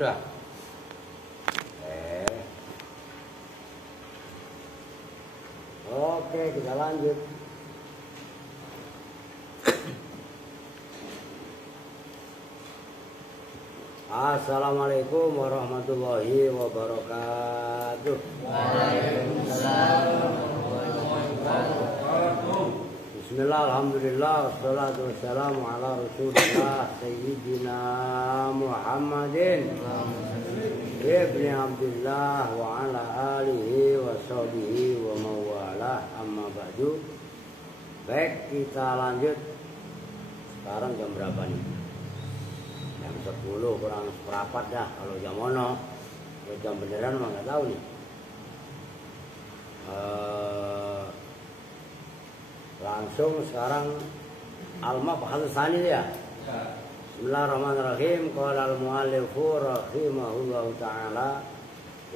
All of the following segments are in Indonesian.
Udah. Oke, kita lanjut. Assalamualaikum warahmatullahi wabarakatuh. Waalaikumsalam. Bismillah, alhamdulillah, wassalatu wassalamu ala rasulillah Sayyidina Muhammadin ibni Abdullah wa ala alihi wa sahbihi wa mawalah, amma ba'du. Baik, kita lanjut. Sekarang jam berapa nih? Jam 10 kurang seperempat dah kalau jam mono. Kalau jam beneran mah nggak tahu nih. Langsung sekarang al-mabhath tsani ya. Bismillahirrahmanirrahim. Qala al-mu'allifu rahimahullahu ta'ala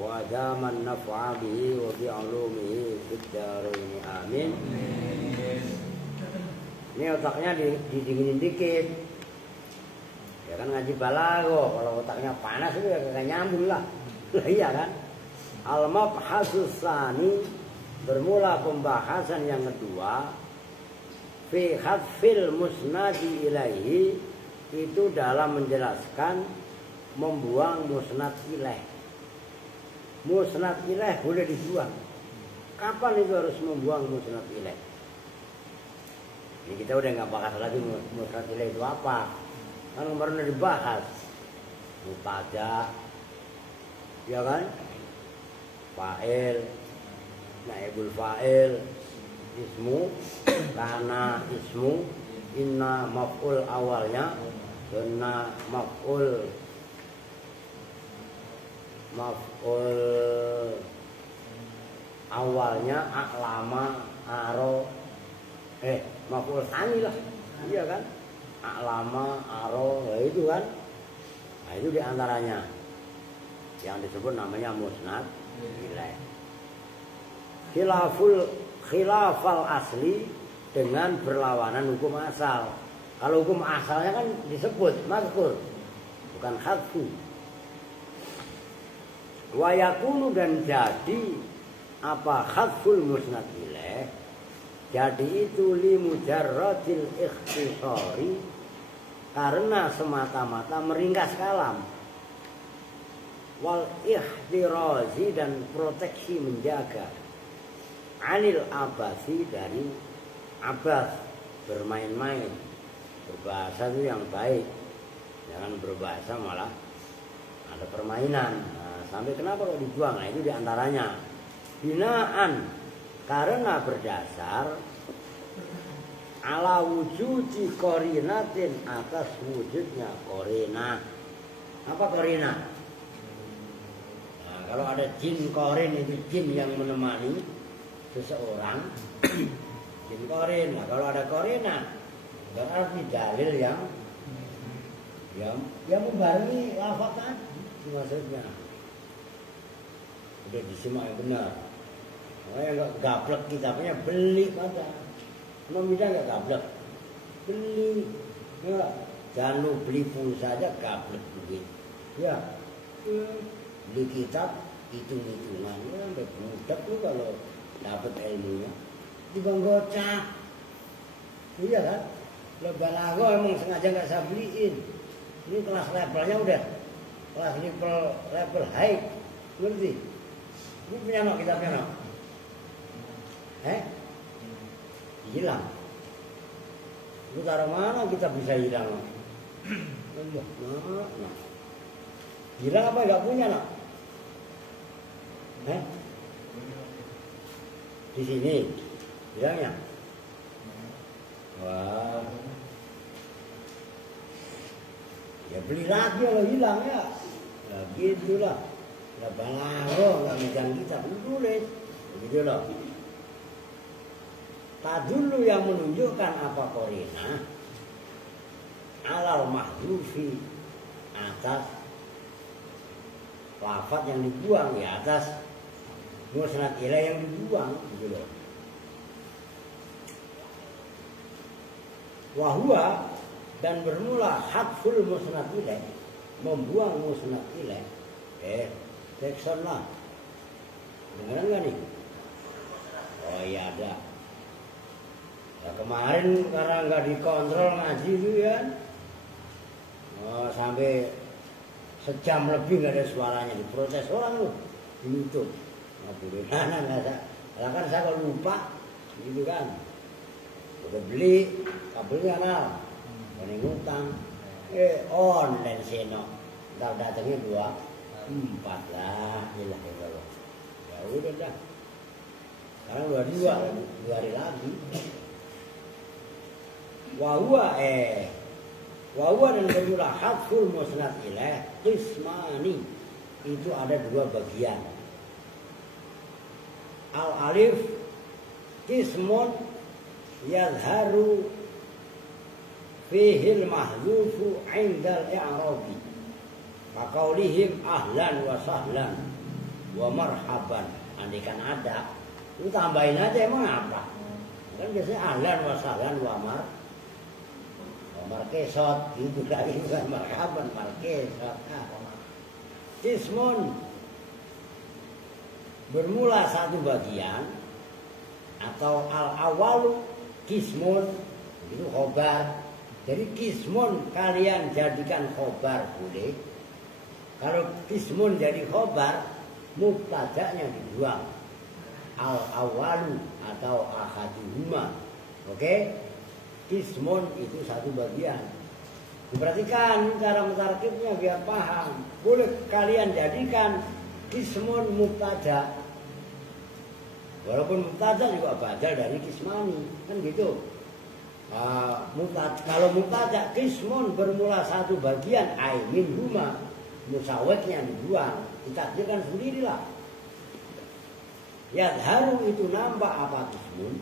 wa adaman naf'a bihi wa bi 'ulumihi fid dharain amin. Ini otaknya didinginin dikit. Ya kan ngaji balago, kalau otaknya panas itu ya kagak nyambung lah. Iya kan? Al-mabhath tsani, bermula pembahasan yang kedua. Fi hadfil musnadi ilaihi, itu dalam menjelaskan membuang musnad ilaih. Musnad ilaih boleh dibuang. Kapan itu harus membuang musnad ilaih? Ini kita udah nggak bahas lagi musnad ilaih itu apa. Kan kemarin udah dibahas. Mubtada, ya kan? Fa'il, naibul fa'il, ismu, kana ismu, inna maf'ul awalnya, sunna maf'ul awalnya, a'lama, aro, maf'ul tsani lah, iya kan? A'lama, aro, itu kan? Nah itu diantaranya yang disebut namanya musnad ilaih. Khilafal asli, dengan berlawanan hukum asal. Kalau hukum asalnya kan disebut mazkur, bukan hadfu. Wa yakunu dan jadi apa khaful musnad ilaih, jadi itu li mujarradil ikhtisari, karena semata-mata meringkas kalam, wal ihtirazi dan proteksi menjaga, anil abasi dari abas, bermain-main. Berbahasa itu yang baik, jangan berbahasa malah ada permainan. Nah, sampai kenapa kok dibuang? Nah, itu diantaranya binaan, karena berdasar ala wujudi korinatin, atas wujudnya korina. Apa korina? Nah, kalau ada jin korin, itu jin yang menemani seseorang, jin korin. Nah, kalau ada korina berarti dalil yang membarengi lafaz tadi maksudnya. Udah disimak yang benar. Yang nggak gablek kitabnya beli pada. Memang nggak gablek, beli. Ya, jangan lu beli pulsa aja gablek begitu. Ya, beli kitab hitung-hitungan, sampai budak lu kalau dapat ilmunya. Dibang gocap, iya kan? Lo balago emang sengaja nggak saya beliin. Ini kelas levelnya udah kelas level high, ngerti? Ini punya no kitabnya no? Hilang. Lu taruh mana kita bisa hilang? Nah. Hilang apa nggak punya no? Di sini hilangnya. Wah, ya beli lagi kalau hilang ya. Ya gitulah. Ya balago nggak megang kita tulis, begitu loh. Tadullu yang menunjukkan apa korina alal mahdufi, atas lafaz yang dibuang, ya atas musnad ilaih yang dibuang, gitu loh. Wahua dan bermula hadful musnad ilaih, membuang musnad ilaih. Sekson lah. Dengeran gak nih? Oh iya ada. Ya kemarin karena nggak dikontrol ngaji itu ya. Oh, sampai sejam lebih nggak ada suaranya, diprotes orang loh di YouTube. Nggak boleh nggak ada. Lah kan saya kalau lupa, gitu kan. Udah beli kabelnya lah, paling ngutang. Online seno, ntar datangnya 2, 4 lah, ilah Allah. Ya udah dah. Sekarang 2 hari lagi. Wahua dan bermula hadful musnad ilaih qismani, itu ada 2 bagian. Al alif qismun yadharu fihil mahzufu indal i'rabi, maqaulihim ahlan wa sahlan wa marhaban. Andaikan ada, lu tambahin aja, emang apa? Kan biasanya ahlan wa sahlan wa markesot gitu kan, bukan marhaban, markesot. Qismun bermula 1 bagian, atau al awalu qismun itu khobar. Jadi qismun kalian jadikan khobar boleh. Kalau qismun jadi khobar, mubtada'nya dibuang, al awalu atau ahaduhuma. Oke? Qismun itu 1 bagian. Diperhatikan cara mentarkibnya biar paham. Boleh kalian jadikan qismun mubtada, walaupun mubtada juga badal dari qismani, kan gitu. Kalau mubtada qismun bermula 1 bagian, min huma, musawwatnya dibuang, ditakdirkan sendirilah. Yadharu itu nambah apa qismun?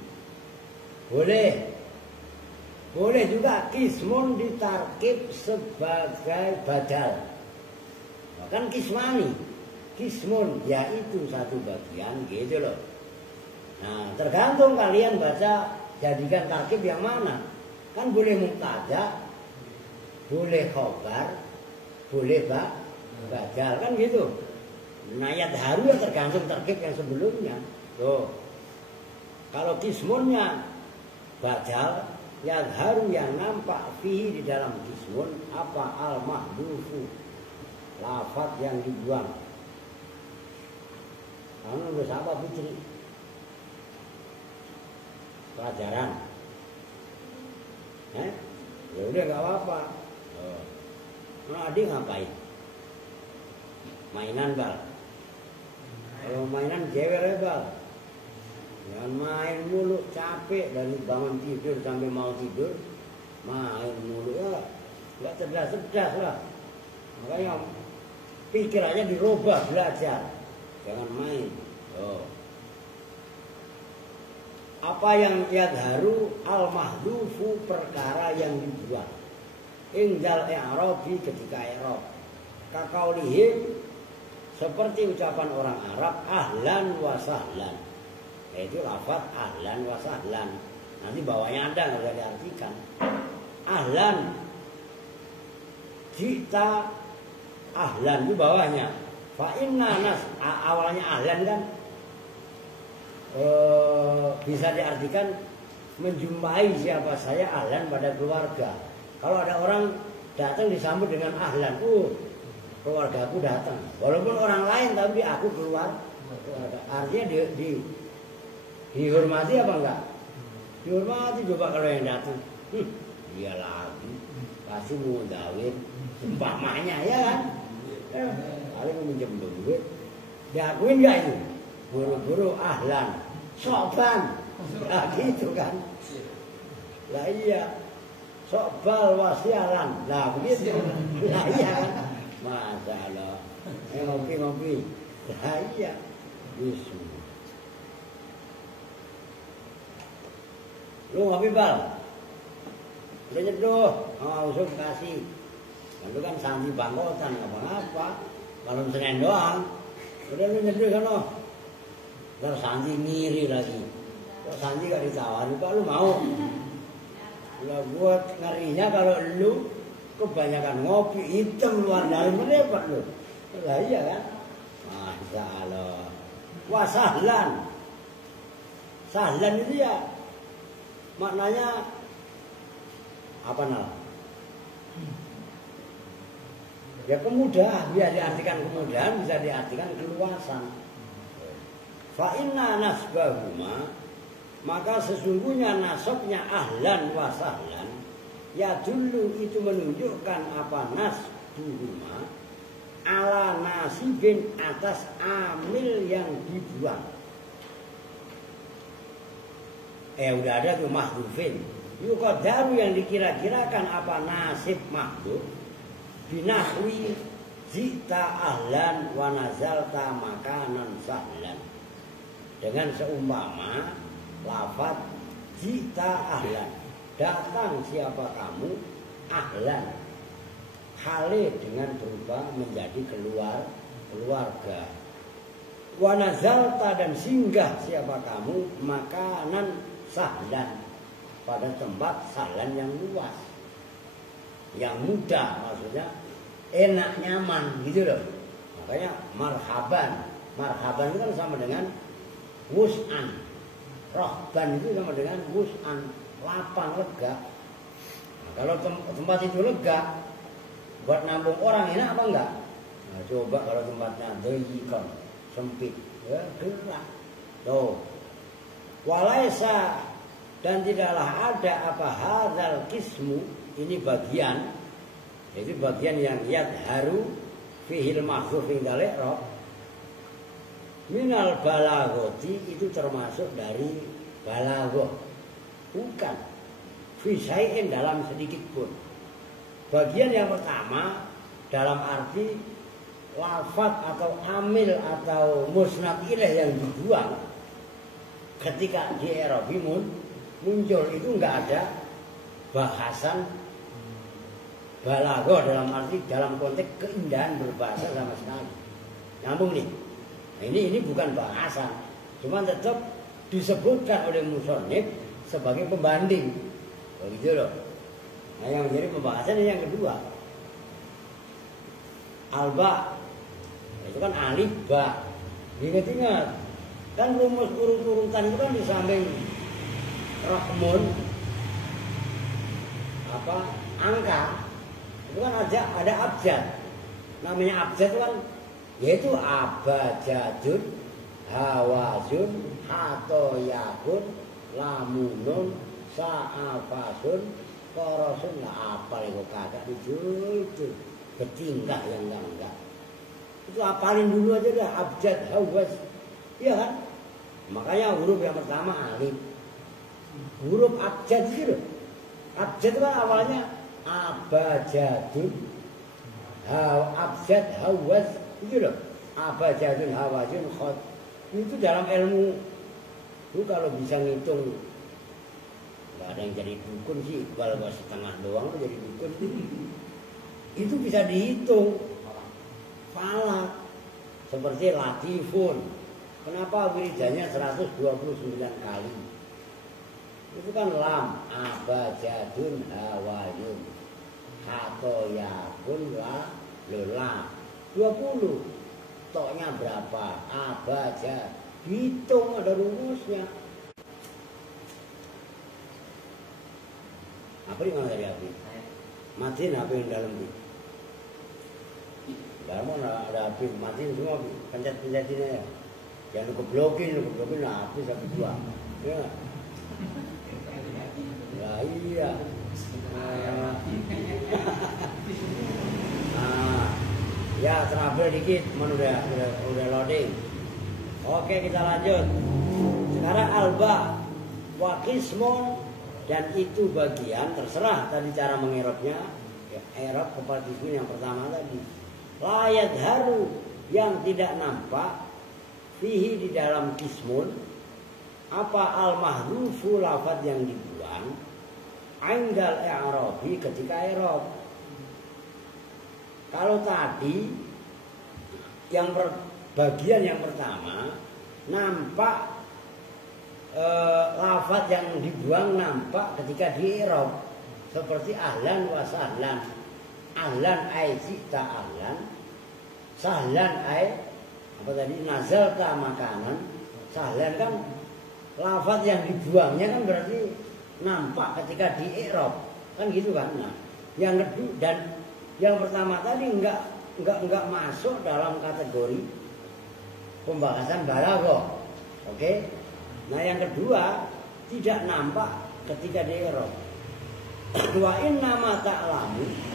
Boleh juga qismun ditarkib sebagai badal. Kan qismani, qismun yaitu 1 bagian, gitu loh. Nah, tergantung kalian baca jadikan tarkib yang mana. Kan boleh mubtada, boleh khobar, boleh badal, kan gitu. Nah yadharu ya tergantung terkib yang sebelumnya. Tuh. Kalau kismunnya badal, yadharu yang nampak fihi di dalam kismun apa al-mahdufu, lafaz yang dibuang. Kamu nulis apa Putri? Pelajaran. Ya udah nggak apa-apa. Nah, adik ngapain? Mainan bal. Kalau mainan jewer bal. Jangan main mulu, capek dari bangun tidur sampai mau tidur. Main mulu ya. Nggak cerdas-cerdas lah. Makanya pikirannya dirubah, belajar. Jangan main. Apa yang yadharu al-mahdufu, perkara yang dibuang. Indal i'rabi, ketika i'rab. Kakaulihim, seperti ucapan orang Arab, ahlan wa sahlan. Yaitu lafaz ahlan wa sahlan. Nanti bawahnya ada, nggak bisa diartikan. Ahlan, jita ahlan itu bawahnya. Fa inna nas, awalnya ahlan kan bisa diartikan menjumpai siapa saya ahlan pada keluarga. Kalau ada orang datang disambut dengan ahlan, keluarga aku datang. Walaupun orang lain tapi aku keluar. Artinya dihormati apa enggak? Dihormati. Coba kalau yang datang, dia lagi pasti mau dawin umpamanya ya kan? Paling minjem duit, diakuin enggak itu? Buru-buru ahlan, soban, nah gitu kan? Lah iya, sobal wasialan, lah begitu, lah iya kan? Masalah, ngopi-ngopi, lah iya, bisu. Lu ngopi bal, udah nyeduh, usum kasih. Lalu kan santri bangkotan, apa-apa, malam Senin doang, udah lu nyeduh kan Terus santri ngiri lagi. Kok santri gak ditawarin, kok lu mau? Lah buat ngerinya kalau lu kebanyakan ngopi, hitam luar dalam menepet lu. Lah iya kan? Masya Allah. Wah sahlan. Sahlan itu ya maknanya apa nal? Ya kemudahan, bisa diartikan kemudahan, bisa diartikan keluasan. Fa inna nasbahuma, maka sesungguhnya nasabnya ahlan wa sahlan, ya dulu itu menunjukkan apa nasbuhuma ala nasibin, atas amil yang dibuang. Udah ada tuh mahdufin. Yuqaddaru yang dikira-kirakan apa nasib mahduf binahwi zita ahlan wa nazalta makanan sahlan. Dengan seumpama lafaz jita ahlan, datang siapa kamu ahlan, hale dengan berubah menjadi keluarga. Wa nazalta, dan singgah siapa kamu makanan sahlan, pada tempat sahlan yang luas, yang mudah, maksudnya enak nyaman gitu loh. Makanya marhaban itu kan sama dengan wus'an. Rohban itu sama dengan wus'an, lapang, lega. Nah, kalau tempat itu lega, buat nampung orang enak apa enggak? Nah, coba kalau tempatnya doyikon, sempit, ya gerak. Tuh. Walaisa, dan tidaklah ada apa hadzal kismu, ini bagian, itu bagian yang yadharu fihil mahdzuf indal i'rab. Minal balagoti, itu termasuk dari balagoh, bukan fisai'in, dalam sedikit pun. Bagian yang pertama dalam arti lafaz atau amil atau musnad ilaih yang dibuang ketika di i'rabi muncul, itu enggak ada bahasan balagoh dalam arti dalam konteks keindahan berbahasa sama sekali. Nyambung nih. Ini bukan bahasan, cuma tetap disebutkan oleh musonif sebagai pembanding, begitu loh. Nah yang menjadi pembahasan ini yang kedua, alba Itu kan alif ba. Ingat-ingat. Kan rumus urut-urutan itu kan di samping rakmun angka itu kan ada abjad. Namanya abjad itu kan yaitu abajadun, hawazun, hatoyakun, lamunun, sa'afasun, korosun. Nah apal itu kagak itu bertingkah yang enggak. Itu apalin dulu aja dah abjad hawaz. Iya kan? Makanya huruf yang pertama alif. Huruf abjad gitu. Abjad kan awalnya abajadun, abjad hawaz gitu loh. Abajadun hawazun khot. Itu dalam ilmu itu kalau bisa ngitung nggak ada yang jadi dukun sih. Kalau setengah doang jadi dukun itu bisa dihitung. Falak seperti latifun. Kenapa wiridanya 129 kali? Itu kan lam, abajadun, hawayun, hatoyakun, lam. 20. Toknya berapa? Abajad. Hitung ada rumusnya. Apa yang dari api? Matiin HP yang dalam ini. Dalam ada api, matiin semua, pencet-pencetinnya ya. Jangan keblokin lah api sampai 2. Ya. Nah, iya. Ya trouble dikit, udah loading. Oke kita lanjut. Sekarang alba wakismon dan itu bagian terserah tadi cara mengerobnya. Ya, erob kepada yang pertama tadi. Layat haru yang tidak nampak fihi di dalam kismun apa al-mahrufu lafad yang dibuang indal i'rabi ketika i'rab. Kalau tadi yang bagian yang pertama nampak lafad yang dibuang nampak ketika di i'rab seperti ahlan wa sahlan. Ahlan ai sita ahlan, sahlan ai apa tadi nazalta makanan. Sahlan kan lafaz yang dibuangnya kan berarti nampak ketika di i'rab kan gitu kan. Nah yang kedua dan yang pertama tadi enggak masuk dalam kategori pembahasan balaghah. Oke. Nah yang kedua tidak nampak ketika di i'rab. Wa inna ma ta'lamu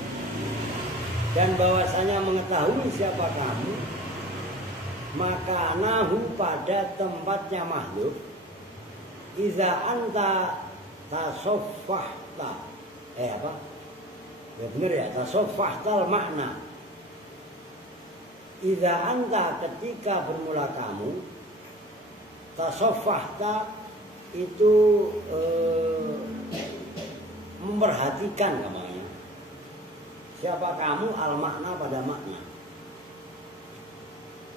dan bahwasanya mengetahui siapa kamu maka nahu pada tempatnya makhluk iza anta tasoffahta apa ya benar ya tasoffahtal makna iza anta ketika bermula kamu tasoffahta itu memperhatikan namanya siapa kamu al makna pada makna.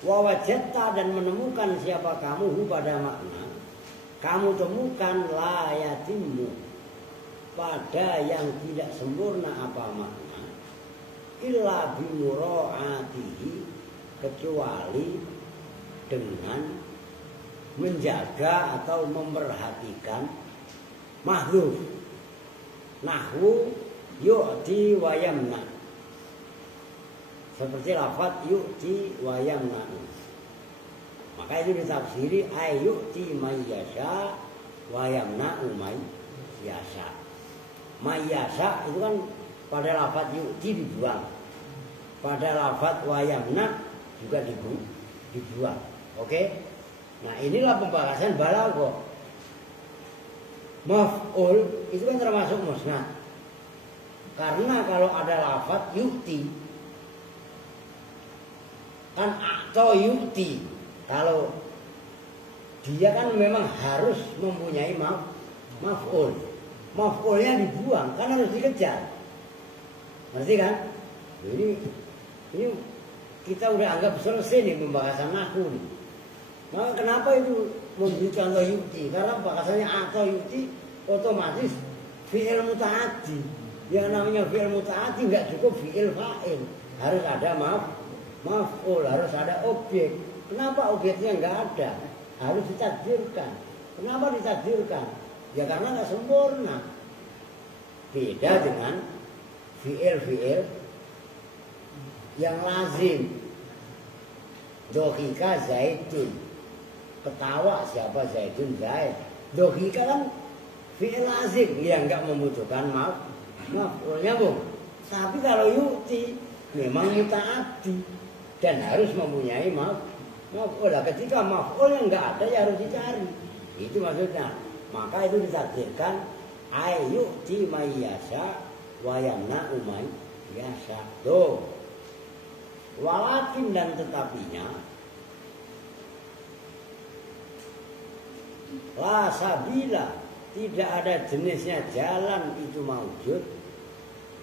Wawajata dan menemukan siapa kamu pada makna. Kamu temukan layatimmu pada yang tidak sempurna apa makna. Illa bimura'atihi kecuali dengan menjaga atau memperhatikan mahdzuf. Nahwu yu'ti wa yamna. Seperti lafaz yu'ti wa yamna'u. Maka itu ditafsiri ayyu'ti mayyasha wa yamna'u mayyasha. Mayyasha itu kan pada lafaz yu'ti dibuang. Pada lafaz wa yamna' juga dibuang. Oke? Nah, inilah pembahasan balaghah. Maf'ul itu kan termasuk musnad. Karena kalau ada lafaz yu'ti kan atau yu'ti, kalau dia kan memang harus mempunyai maf'ul. Maf'ulnya dibuang kan harus dikejar. Ngerti kan? Ini kita udah anggap selesai nih pembahasan nahwu nih. Maka kenapa itu memberi contoh yu'ti? Karena pembahasannya atau yu'ti otomatis fi'il muta'addi. Yang namanya fi'il muta'addi enggak cukup fi'il fa'il. Harus ada maf'ul, harus ada objek. Kenapa objeknya nggak ada? Harus ditakdirkan. Kenapa ditakdirkan? Ya karena nggak sempurna. Beda dengan fi'il yang lazim. Dohika Zaidun. Ketawa siapa Zaidun Zaid. Dohika kan fi'il lazim yang nggak membutuhkan maf'ulnya, Bu. Tapi kalau yu'ti memang muta'addi dan harus mempunyai maf'ul. Ketika maf'ul yang nggak ada ya harus dicari. Itu maksudnya. Maka itu ditakdirkan ayyu'ti mayyasha wa yamna'u mayyasha. Tuh. Walakin dan tetapinya la sabila, tidak ada jenisnya jalan itu maujud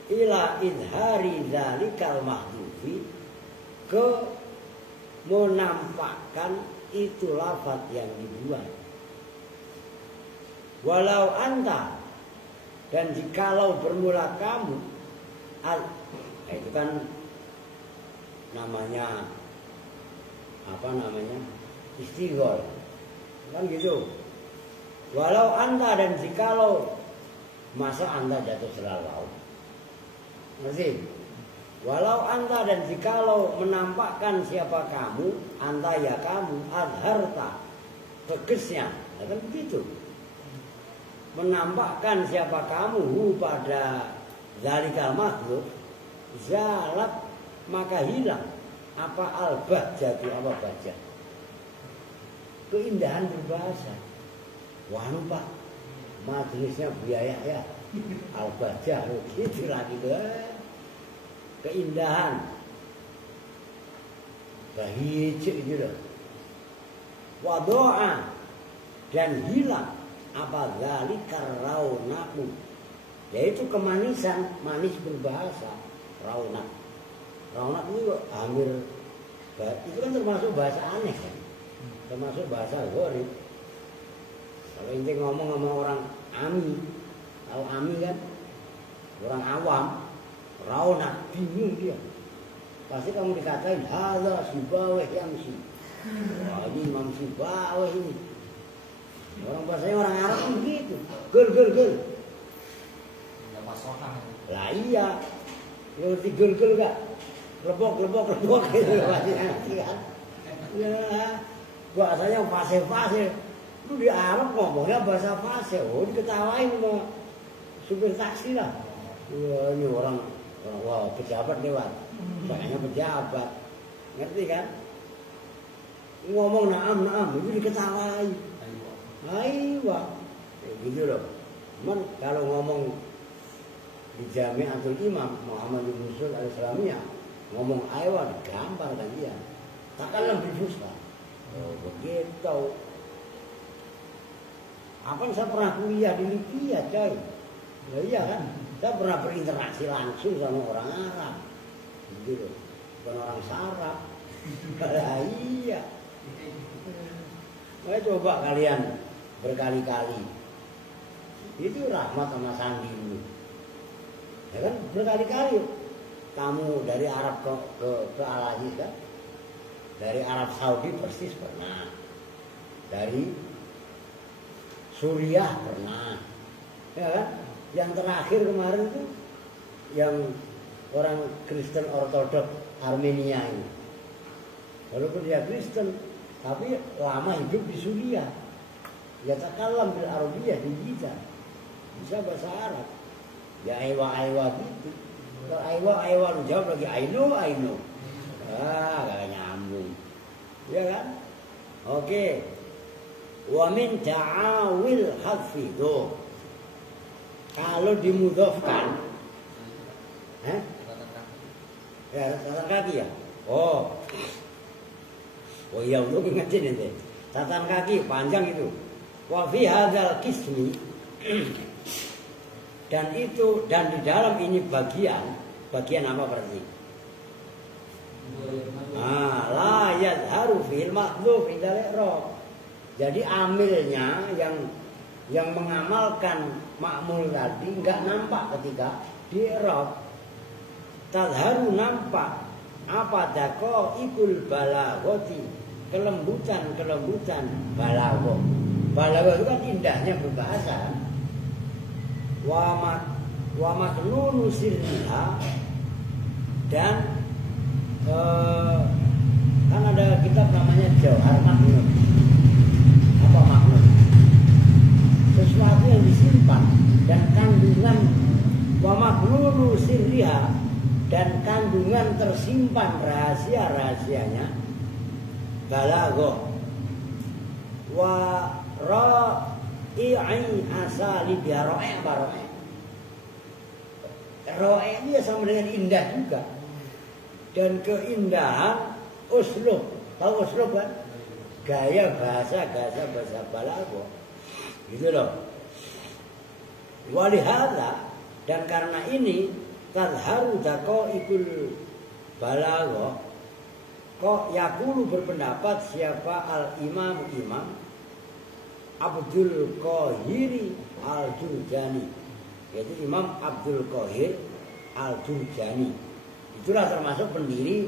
ila idhari zalikal mahdufi, ke menampakkan itu lafaz yang dibuat. Walau anta, dan jikalau bermula kamu, itu kan namanya istighol kan gitu. Walau anta, dan jikalau, masa anta jatuh selalu ngerti? Walau anta, dan jikalau menampakkan siapa kamu, anta ya kamu, adharta, tegesnya kan begitu, menampakkan siapa kamu pada zalikal makhluk, zalat, maka hilang apa al-bahjah, apa bahjah, keindahan berbahasa. Wah Pak, majelisnya biaya ya, al-bahjah gitu lagi tuh, keindahan, bahijik gitu. Wadoa, dan hilang apa zalikar raunaku, yaitu kemanisan, manis berbahasa, raunak. Raunak itu hampir, itu kan termasuk bahasa aneh kan? Termasuk bahasa gharib. Kalau ente ngomong sama orang ami, tahu ami kan? Orang awam, raunak, bingung dia. Pasti kamu dikatain, hadza Sibawayh yamsi. Wah ini Imam Sibawayh ini. Orang bahasanya orang Arab kan begitu. Gel. Lah iya, yang ngerti gel gak? Lebok gitu pasti ngerti kan? Ya, bahasanya fase. Lu di Arab ngomongnya bahasa fase, diketawain sama supir taksi lah. Ya, ini orang wah pejabat lewat, banyaknya pejabat, ngerti kan? Ngomong naam itu diketawain. Aywa, gitu loh. Cuman kalau ngomong di Jami'atul Imam Muhammad bin Musul al-Islamiyah, ngomong aywa gampang kan dia. Takkan lebih susah. Oh begitu. Apa yang saya pernah kuliah di Libya, coy. Ya iya kan? Saya pernah berinteraksi langsung sama orang Arab. Gitu. Bukan orang Sarap. Lah iya. Coba kalian berkali-kali. Itu Rahmat sama Sandi dulu. Ya kan berkali-kali. Kamu dari Arab ke Al-Aziz kan? Dari Arab Saudi persis pernah. Dari Suriah pernah. Ya kan? Yang terakhir kemarin itu yang orang Kristen Ortodok Armenia ini. Walaupun dia Kristen, tapi lama hidup di Suriah. Ya takalam bil Arabiyah di kita. Bisa bahasa Arab. Ya aywa gitu. Kalau aywa lu jawab lagi aino. Gak nyambung. Ya kan? Oke. Wa min ta'awil hadfi tuh. Kalau dimudhofkan, ya tatan kaki ya. Oh iya untuk ingetin ini. Tatan kaki panjang itu. Wa fi hadzal qismi, dan di dalam ini bagian apa berarti? La yadharu fil ma'dhuf indal i'rab. Jadi amilnya yang mengamalkan ma'mul tadi enggak nampak ketika di i'rab. Tadharu nampak Apa dako ikul balagoti, kelembutan balago. Balago itu kan indahnya berbahasa. Wa maknunu sirriha, dan kan ada kitab namanya Jauhar Maknun. Apa maknun? Sesuatu yang disimpan dan kandungan. Wa maknunu sirriha, dan kandungan tersimpan rahasia-rahasianya balago. Wa ra'i'i asali biaro'e baro'e. Ro'e ini ya sama dengan indah juga. Dan keindahan uslub. Tahu uslub kan? Gaya bahasa balago. Gitu loh. Walihada, dan karena ini tadharu dako ikul balago. Kok yakulu berpendapat siapa al-imam Abdul Qahiri al-Jurjani, yaitu Imam Abdul Qahir al-Jurjani. Itulah termasuk pendiri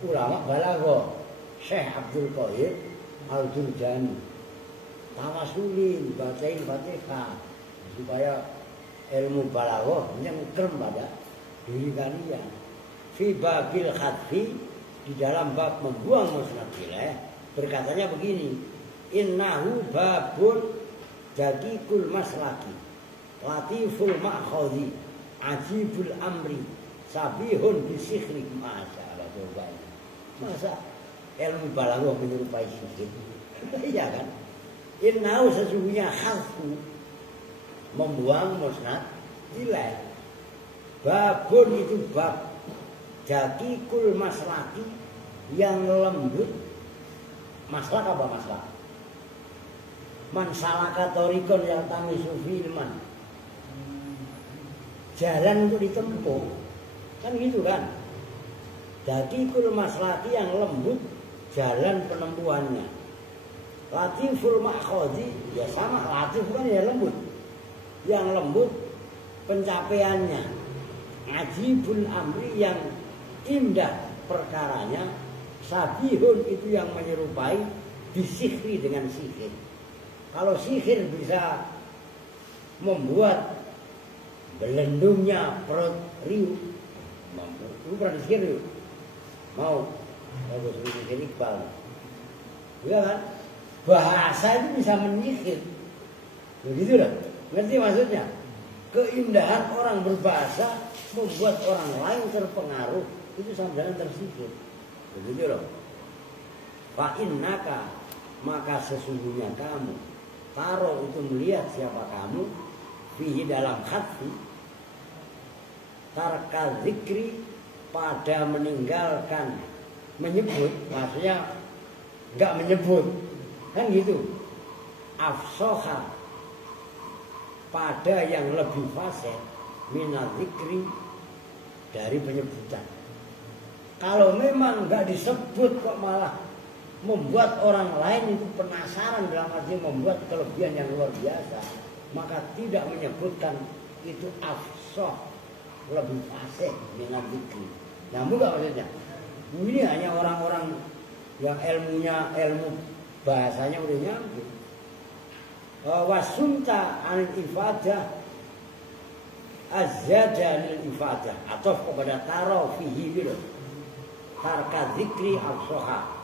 ulama balago, Syekh Abdul Qahir al-Jurjani. Tawasulin bacain Fatihah supaya ilmu balago nyengkrem pada diri kalian. Fi babil khadfi, di dalam bab membuang musnad ilaih, berkatanya begini: innahu babun daqiqul maslaki, latiful ma'khadhi, ajibul amri, sabihun bisikhri. Masyaallah, coba ini. Masa ilmu balaghah menyerupai sihir? Iya kan? Innahu, sesungguhnya, khadfu, membuang musnad ilaih. Babun itu bab, daqiqul maslaki, yang lembut. Maslak apa maslak? Man salaka thariqan yang tamisu filman, jalan untuk ditempuh, kan gitu kan? Daqiqul maslaki, yang lembut jalan penempuhannya. Latiful ma'khadhi, ya sama, latif kan ya lembut, yang lembut pencapaiannya. Ajibul amri, yang indah perkaranya. Sabihun, itu yang menyerupai bisihri, dengan sihir. Kalau sihir bisa membuat belendungnya perut riuh, lu pernah disihir yuk? Mau? Kalau disihir Iqbal, ya kan? Bahasa itu bisa menyihir, begitu loh. Ngerti maksudnya? Keindahan orang berbahasa membuat orang lain terpengaruh, itu sama dengan tersihir, begitu loh. Fa innaka, maka sesungguhnya kamu, taro itu melihat siapa kamu, fihi dalam khadfi, tarka zikri, pada meninggalkan menyebut, maksudnya enggak menyebut, kan gitu. Afsoha, pada yang lebih fasih, minal zikri, dari penyebutan. Kalau memang enggak disebut kok malah membuat orang lain itu penasaran, dalam arti membuat kelebihan yang luar biasa, maka tidak menyebutkan itu afsoh, lebih fasih minal zikri. Nyambung gak maksudnya? Ini hanya orang-orang yang ilmu bahasanya udah nyambung. Wasunta anil ifadah, azzada anil ifadah, atau kepada taro fihi gitu. Tarka zikri afsoha.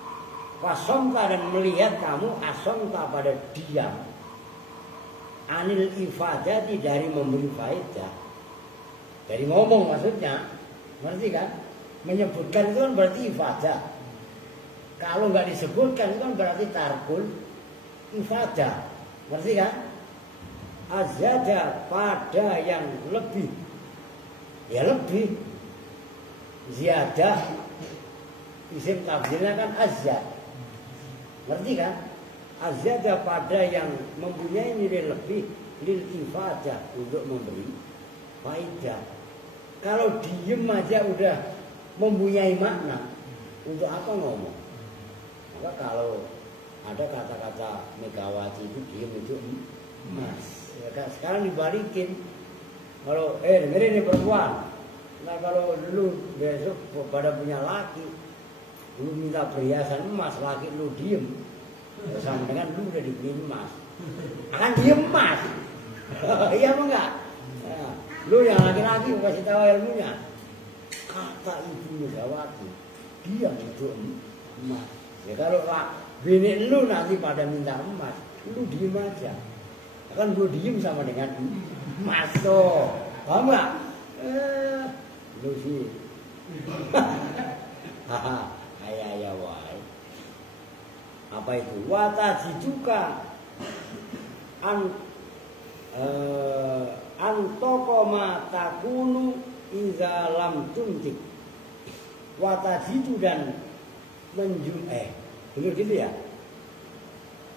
Wasonta, dan melihat kamu, asonta, pada diam, anil ifadah, dari memberi faedah, dari ngomong maksudnya, ngerti kan? Menyebutkan itu kan berarti ifadah. Kalau nggak disebutkan itu kan berarti tarkul ifadah, ngerti kan? Azada, pada yang lebih, ya lebih, ziyadah, isim tafsirnya kan azad, ngerti kan? Azada, pada yang mempunyai nilai lebih, lil ifadah, untuk memberi faedah. Kalau diem aja udah mempunyai makna, untuk apa ngomong? Maka kalau ada kata-kata Megawati itu diem itu emas. Ya, sekarang dibalikin. Kalau dengerin nih perempuan, Nah kalau lu besok pada punya laki, lu minta perhiasan emas, laki lu diem, sama dengan lu udah dibeli emas, akan diem emas, iya apa enggak? Nah, lu yang laki-laki kasih tahu ilmunya, kata ibu Megawati, dia itu emas. Ya kalau bini lu nanti pada minta emas, lu diem aja, akan lu diem sama dengan emas tuh, paham nggak? Lu sih, haha, ayah wahai. Apa itu? Watajiduka antokoma takunu iza lam tuntik. Watajidu dan bener gitu ya?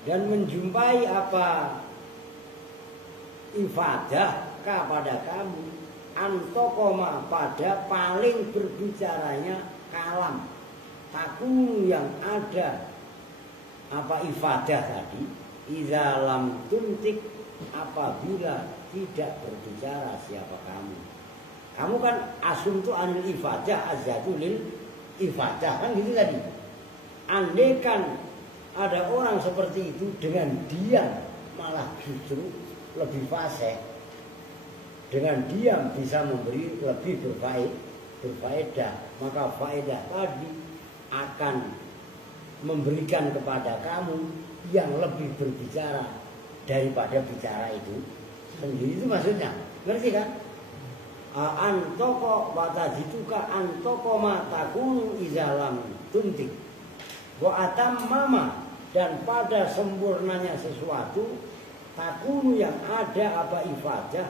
Dan menjumpai apa ifadah kepada kamu. Antokoma pada paling berbicaranya kalam takunu yang ada apa ifadah tadi iza lam tuntik apabila tidak berbicara siapa kamu kan asumtu anil ifadah azatu lil ifadah kan gitu tadi. Andaikan ada orang seperti itu dengan diam malah justru lebih fasih, dengan diam bisa memberi lebih berfaedah, maka faedah tadi akan memberikan kepada kamu yang lebih berbicara daripada bicara itu sendiri. Itu maksudnya, ngerti kan? Antoko watajituka antoko matakunu izalam tuntik wa atam mama, dan pada sempurnanya sesuatu takunu yang ada apa ifadah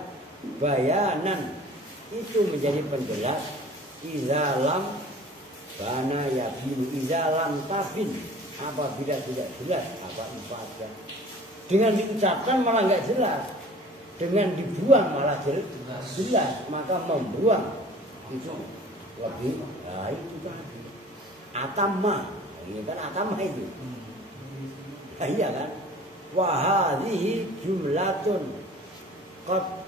bayanan itu menjadi penjelas izalam bana yabinu izalam tabin apabila tidak jelas apa ifadah. Dengan diucapkan malah nggak jelas, dengan dibuang malah jelas, maka membuang itu lebih itu tadi atama, ini kan atama itu. Iya kan? Wahadihi jumlatun qad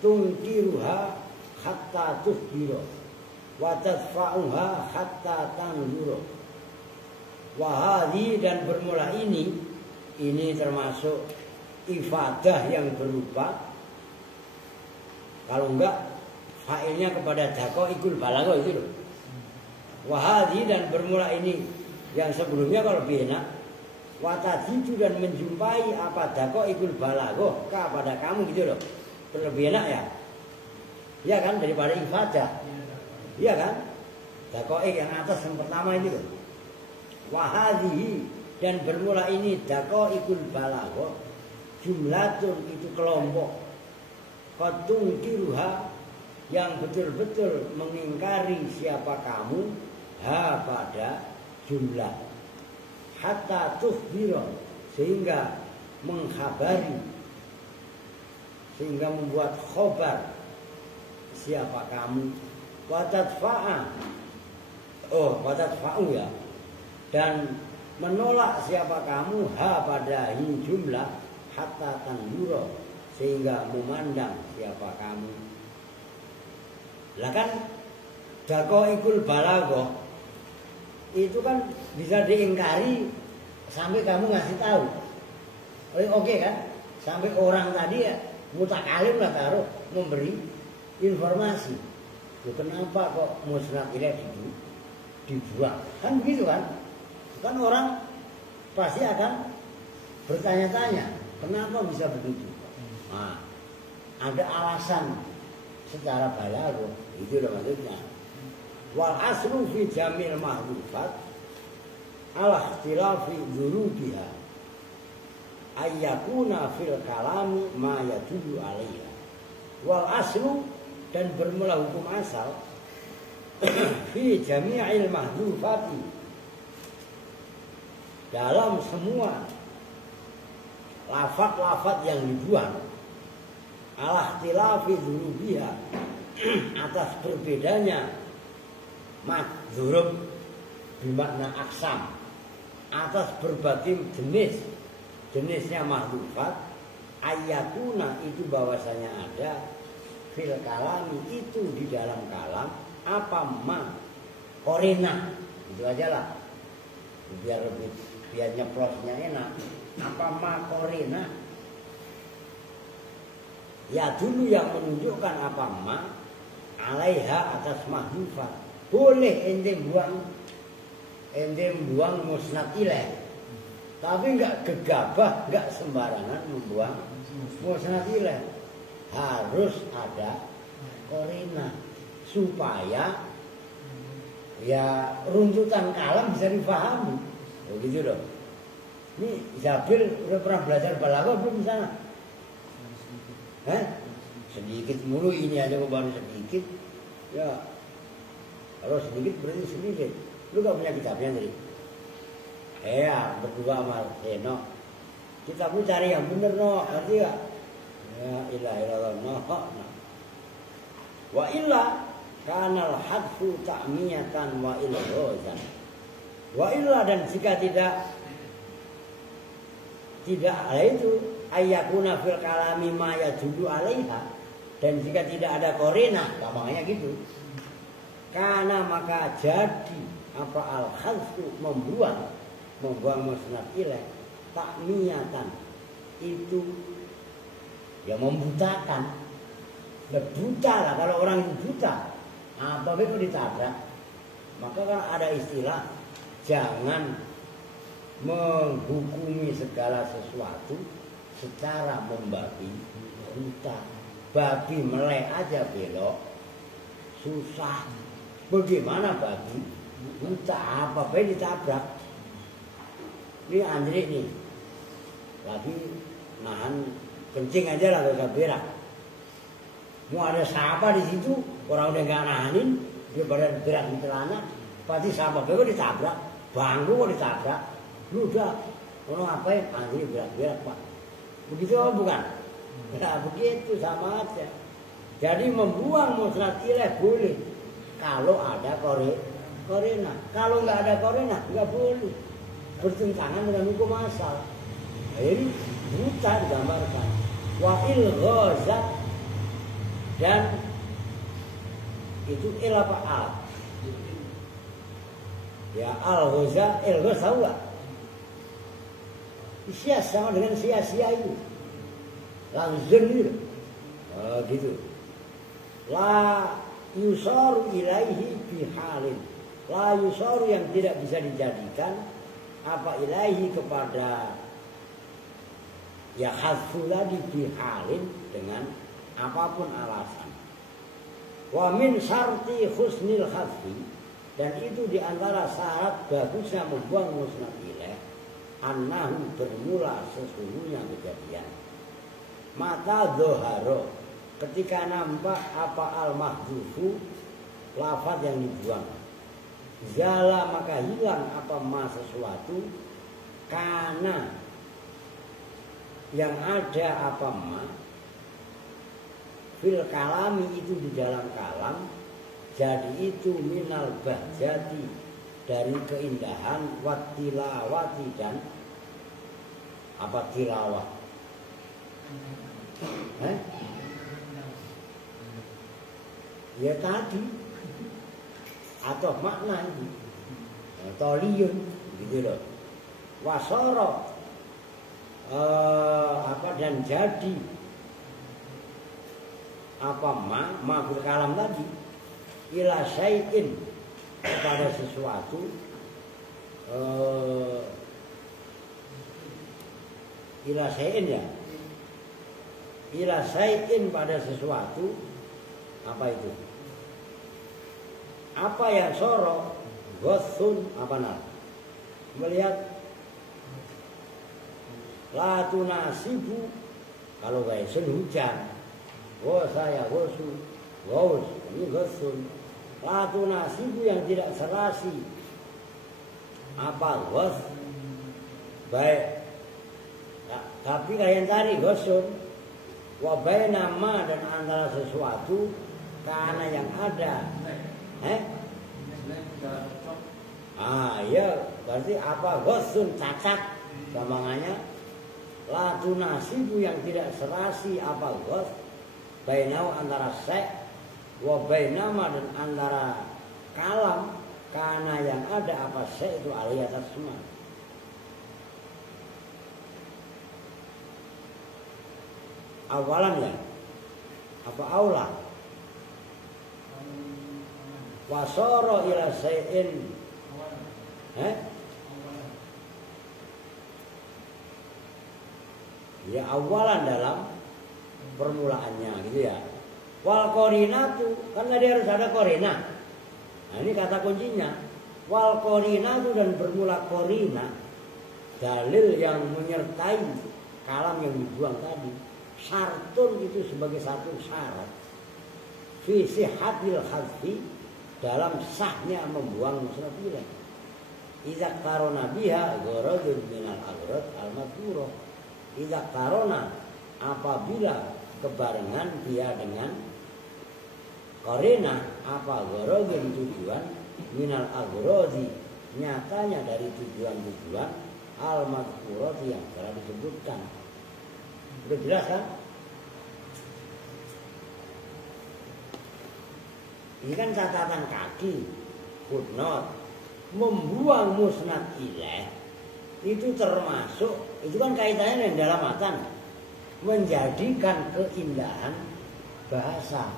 tungkiruha hatta tusbiro wa tadfa'uha hatta tanzuro. Wahadi, dan bermula ini termasuk ifadah yang berupa, kalau enggak fa'ilnya kepada dako ikul balago itu loh. Wahadi, dan bermula ini yang sebelumnya kalau lebih enak. Watajidu, dan menjumpai apa dako ikul balago kepada kamu gitu loh. Lebih enak ya, iya kan, daripada ifadah, iya kan? Dakoik yang atas yang pertama ini loh. Wahadihi, dan bermula ini dakoikul balago jumlatun itu kelompok kotung kiruha yang betul-betul mengingkari siapa kamu ha pada jumlah hatta tuhbiron sehingga mengkhabari, sehingga membuat khobar siapa kamu watatfa'u ya, dan menolak siapa kamu ha pada jumlah hatta tanzuro sehingga memandang siapa kamu. Lah kan dakoikul balagoh itu kan bisa diingkari sampai kamu ngasih tahu. Oke kan? Sampai orang tadi ya mutakalim lah taruh memberi informasi. Kenapa kok musnad ini dibuang? Kan begitu kan? Kan orang pasti akan bertanya-tanya, kenapa bisa begitu? Nah, ada alasan secara balaghah, itu loh maksudnya. Wal aslu fi jamil mahdhufat ala ikhtilafi dzurubiha ayyakuna fil kalami ma yadullu alaiha. Wal aslu, dan bermula hukum asal fi jami'il mahdhufati, dalam semua lafaz-lafaz yang dibuang, ala ikhtilafi dzurubiha, atas berbedanya dzurub bermakna aksam, atas berbagai jenisnya mahdhufat, ayatuna itu bahwasanya ada fil kalami itu di dalam kalam apa ma korina itu aja lah biar nyeplosnya enak. Apa ma korina ya dulu yang menunjukkan apa ma alaiha atas mahdhufah. Boleh ente buang musnad ilaih, tapi enggak gegabah, enggak sembarangan membuang musnad ilaih. Harus ada korina supaya ya runtutan kalam bisa dipahami. Begitu dong. Ini Zabil udah pernah belajar balaghah belum di sana? Sedikit mulu, ini aja baru sedikit. Ya, kalau sedikit berarti sedikit. Lu gak punya kitabnya tadi? Ya, berdua sama Seno. Kitabmu cari yang bener no, ngerti gak? Ya ilah no. Wa illa kanal hadfu ta'miyatan wa ilghazan. Wa illa dan jika tidak itu ayyakuna fil kalami ma yadullu alaiha, dan jika tidak ada korina, gampangnya gitu. Karena maka jadi apa al-khazfu membuang musnad ilaih takmiyatan itu ya membutakan. Buta lah, kalau orang itu buta apa itu ditabrak. Maka kan ada istilah jangan menghukumi segala sesuatu secara membabi buta. Babi melek aja belok susah, bagaimana babi buta apa ditabrak. Ini Andri nih lagi nahan kencing aja lah gak berak. Mau ada siapa di situ, orang udah gak nahanin, dia pada berak di celana, pasti siapa kok ditabrak, bangku kok ditabrak. Lu udah orang ngapain? Andri berak-berak pak. Begitu apa bukan? Nah begitu sama aja. Jadi membuang musnad ilaih boleh kalau ada korena. Kalau nggak ada korena nggak boleh. Bertentangan dengan hukum asal. Ini buta digambarkan. Wa ilghazat, dan itu il apa al? Ya al-ghazat, ilghaz tahu nggak? Sia sama dengan sia-sia itu. Langsung gitu. Gitu. La yusaru ilaihi bihalin. La yusaru yang tidak bisa dijadikan apa ilaihi kepada ya khazfu tadi bihalin dengan apapun alasan. Wa min syarti husnil khazfi, dan itu diantara syarat bagusnya membuang musnad ilaih annahu bermula sesungguhnya kejadian mata doharo ketika nampak apa al-mahdhufu lafaz yang dibuang zala maka hilang apa ma sesuatu karena yang ada apa ma fil kalami itu di dalam kalam, jadi itu minal bahjati dari keindahan wattilawati dan apa tilawah. Ya tadi atau makna itu toliyun gitu loh. Wasoro apa dan jadi apa ma fil kalam tadi ila syai'in kepada sesuatu ila syai'in ya ila syai'in pada sesuatu apa itu apa yang soro ghasun apa nak melihat la tunasibu kalau gaisun hujan saya ghasu ghaus ini ghasun la tunasibu yang tidak serasi apa ghaus baik tapi kalian tadi ghasun wa baina ma dan antara sesuatu karena yang ada ya berarti apa ghasun cacat gampangannya la tunasibu yang tidak serasi apa ghaus bainahu antara syai' wa bainama dan antara kalam karena yang ada apa syai' itu alih atas semua. Awalan ya apa aula wasoro ila syai'in ya awalan dalam permulaannya gitu ya. Wal qarinatu kan tadi harus ada qarina. Nah ini kata kuncinya. Wal qarinatu dan bermula qarina dalil yang menyertai kalam yang dibuang tadi. Syartun itu sebagai satu syarat fi sihhatil hadfi dalam sahnya membuang musnad ilaih. Idza qarona biha gharadun minal aghrad al-madhkurah. Idza qarona apabila kebarengan dia dengan qarina apa gharadun tujuan minal aghradi nyatanya dari tujuan-tujuan al-madhkurah yang telah disebutkan. Sudah jelas kan? Ini kan catatan kaki, footnote. Membuang musnad ilaih itu termasuk, itu kan kaitannya dengan dalam matan, menjadikan keindahan bahasa.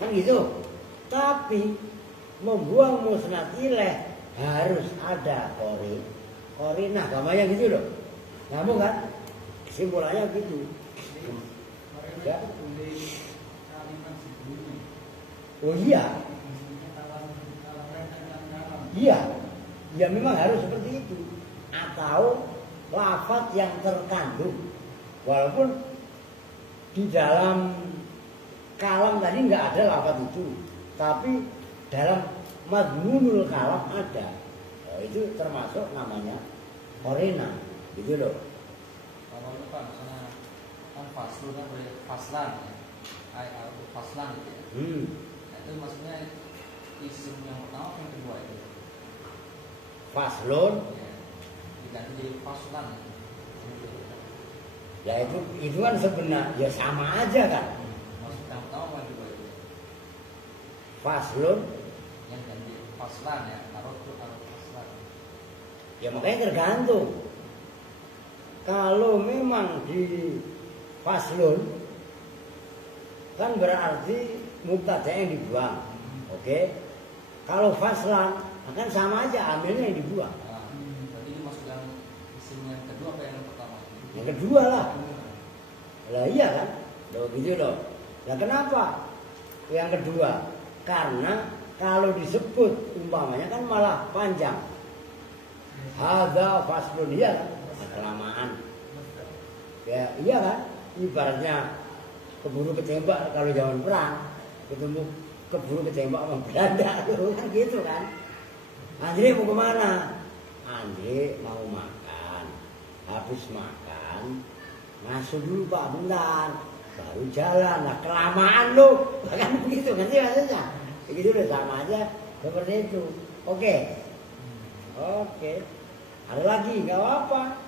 Kan gitu. Tapi membuang musnad ilaih harus ada qarinah, gamanya gitu loh. Kamu kan? Kesimpulannya gitu. Ya. Oh iya. Iya. Ya memang harus seperti itu. Atau lafaz yang terkandung. Walaupun di dalam kalam tadi nggak ada lafaz itu, tapi dalam madmunul kalam ada. Oh, itu termasuk namanya qarina. Gitu loh. Kalau lupa misalnya kan faslun kan boleh faslan ya, faslan gitu ya. Nah, itu maksudnya isim yang pertama yang kedua itu. Faslun. Ya, diganti jadi faslan. Ya itu kan sebenarnya ya sama aja kan. Maksud yang pertama yang kedua itu. Faslun. Yang ganti faslan ya, taruh faslan. Ya makanya tergantung. Kalau memang di faslun kan berarti mubtada yang dibuang. Oke. Kalau faslan akan sama aja amilnya yang dibuang. Nah, berarti ini maksud yang isim yang kedua apa yang pertama? Yang kedua lah. Lah iya kan? Loh gitu loh. Lah kenapa? Yang kedua, karena kalau disebut umpamanya kan malah panjang. Hadza faslun ya. Kelamaan. Ya iya kan? Ibaratnya keburu ketembak kalau zaman perang, ketemu keburu ketembak sama Belanda kan gitu kan. Andre mau kemana? Andre mau makan. Habis makan, ngasuh dulu Pak bentar, baru jalan. Nah kelamaan lu, kan begitu kan sih maksudnya. Begitu udah sama aja seperti itu. Oke. Ada lagi nggak apa-apa.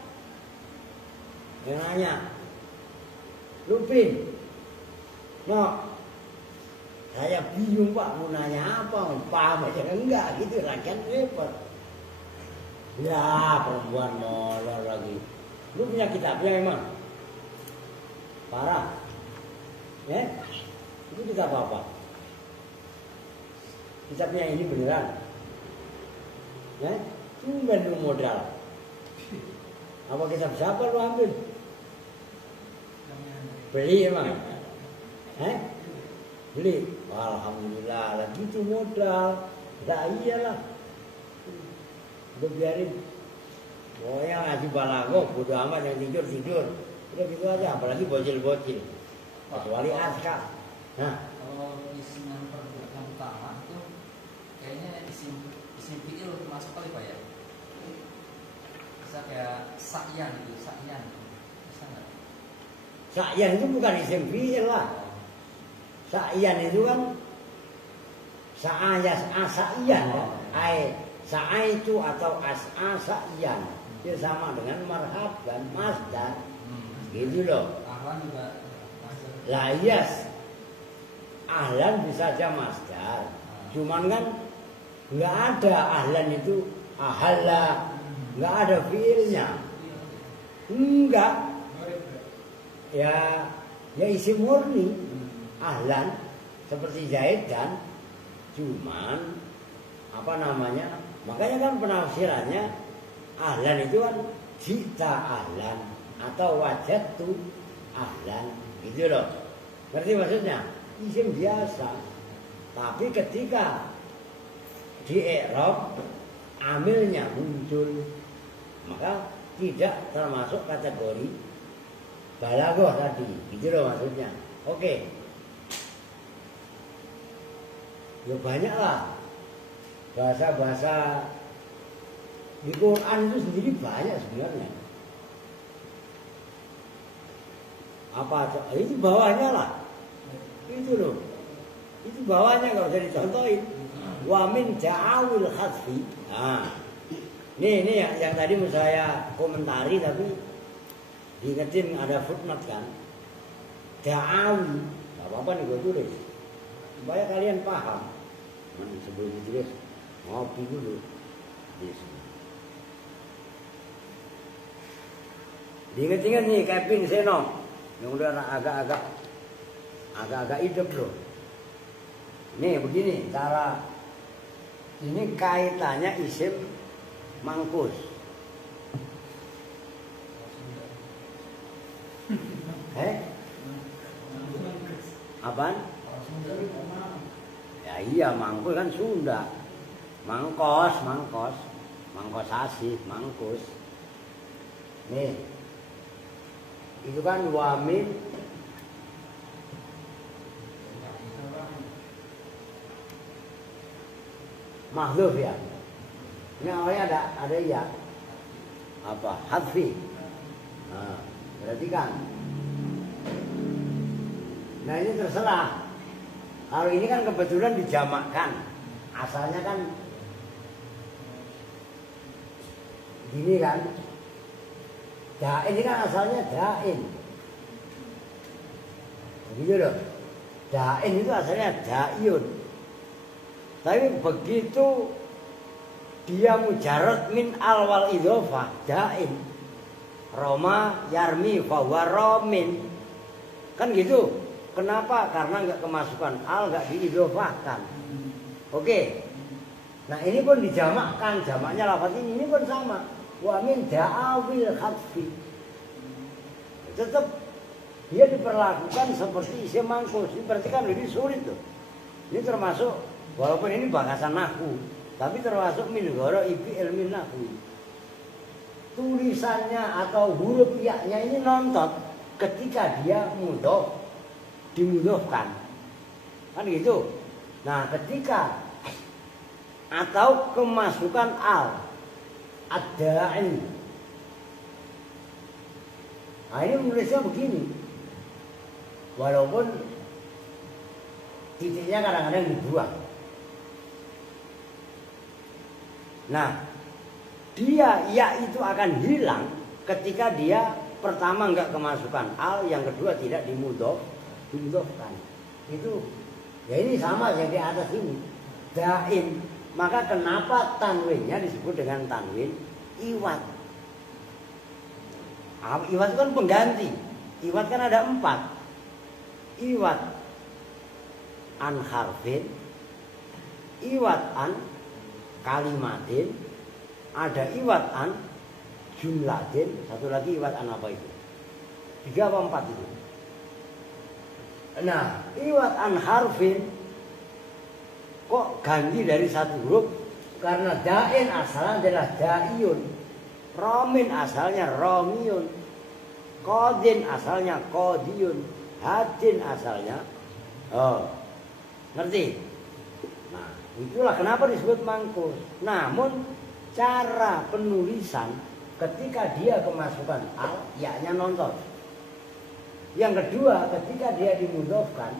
Yang nanya, Lupin, no, saya bingung Pak mau nanya apa, paham aja enggak gitu, lagian repot. Ya perempuan molor lagi. Lu punya kitabnya emang? Parah. Ya? Itu kitab apa? Kitabnya ini beneran. Ya? Tumben lu modal. Apa kitab siapa lu ambil? Beli emang? Beli? Alhamdulillah. Lagi itu modal. Nah iyalah. Udah biarin. Oh yang ngaji balago, bodo amat yang tidur. Udah gitu aja, apalagi bocil-bocil. Kecuali aska. Nah, kalau isim yang pertama itu kayaknya isim fi'il masuk kali Pak ya. Bisa kayak sa'yan gitu, sa'yan. Bisa enggak? sa'yan itu bukan isim fi'il lah. Sa'yan itu kan sa'yan ya. Sa'aitu atau sa'yan. Itu sama dengan marhaban, masdar. Gitu loh. Ahlan juga Lah yes, ahlan bisa aja masdar. Cuman kan nggak ada ahlan itu ahalla, nggak ada fiilnya. Enggak. Ya isim murni ahlan seperti Zaid kan. Cuman apa namanya? Makanya kan penafsirannya ahlan itu kan jita ahlan atau wajadtu ahlan gitu loh. Ngerti maksudnya? Isim biasa. Tapi ketika di i'rab amilnya muncul, maka tidak termasuk kategori balaghah tadi. Gitu loh maksudnya. Oke. Ya banyak lah bahasa-bahasa di Quran itu sendiri banyak sebenarnya. Apa itu bawahnya lah. Itu loh. Itu bawahnya kalau usah dicontohin. Wa min ja'awil khadfi. Nah. Ini yang tadi mau saya komentari tapi diingetin ada footnote kan. Da'awi. Enggak apa-apa nih gue tulis. Supaya kalian paham. Sebelum ditulis ngopi dulu. Diinget-inget nih Kevin Seno yang udah agak-agak hidup loh. Nih begini cara ini kaitannya isim mangkus. Apaan? Ya iya mangkus kan Sunda. Mangkosasi, mangkus. Nih. Itu kan wamin mahdhuf ya. Ini awalnya ada ya. Apa? Hadfi. Nah, berarti kan. Nah, ini terserah. Kalau ini kan kebetulan dijamakkan. Asalnya kan gini kan. Da'in ini kan asalnya da'in. Begitu loh. Da'in itu asalnya da'iyun. Tapi begitu dia mujarrad min al-wal idhofah da'in. Roma yarmi fahuwa romin. Kan gitu. Kenapa? Karena nggak kemasukan al, nggak diidhofahkan. Oke. Nah ini pun dijamakkan. Jamaknya lafaz ini pun sama. Wa min da'awil khadfi. Tetap dia diperlakukan seperti isim mangkus. Ini berarti kan lebih sulit tuh. Ini termasuk walaupun ini bahasan nahwu, tapi termasuk min ghoraibi ilmi nahwu. Tulisannya atau huruf ya-nya ini nontot ketika dia mudhof dimudhofkan. Kan gitu. Nah, ketika atau kemasukan al ad-da'i. Nah ini menulisnya begini. Walaupun titiknya kadang-kadang dibuang. Nah, dia ya itu akan hilang ketika dia pertama enggak kemasukan al, yang kedua tidak dimudhofkan. Itu ya ini sama yang di atas ini. Da'in. Maka kenapa tanwinnya disebut dengan tanwin iwat? Iwat itu kan pengganti. Iwat kan ada 4. Iwat an harfin, iwat an kalimatin, ada iwat an jumlatin, satu lagi iwat an apa itu? 3 apa 4 itu? Nah, iwat an harfin kok ganti dari satu huruf? Karena da'in asalnya adalah da'iyun, romin asalnya romiyun, kodin asalnya kodiyun, hadin asalnya ngerti? Nah itulah kenapa disebut mangkus. Namun cara penulisan ketika dia kemasukan al, ya-nya nonton. Yang kedua ketika dia dimudhofkan,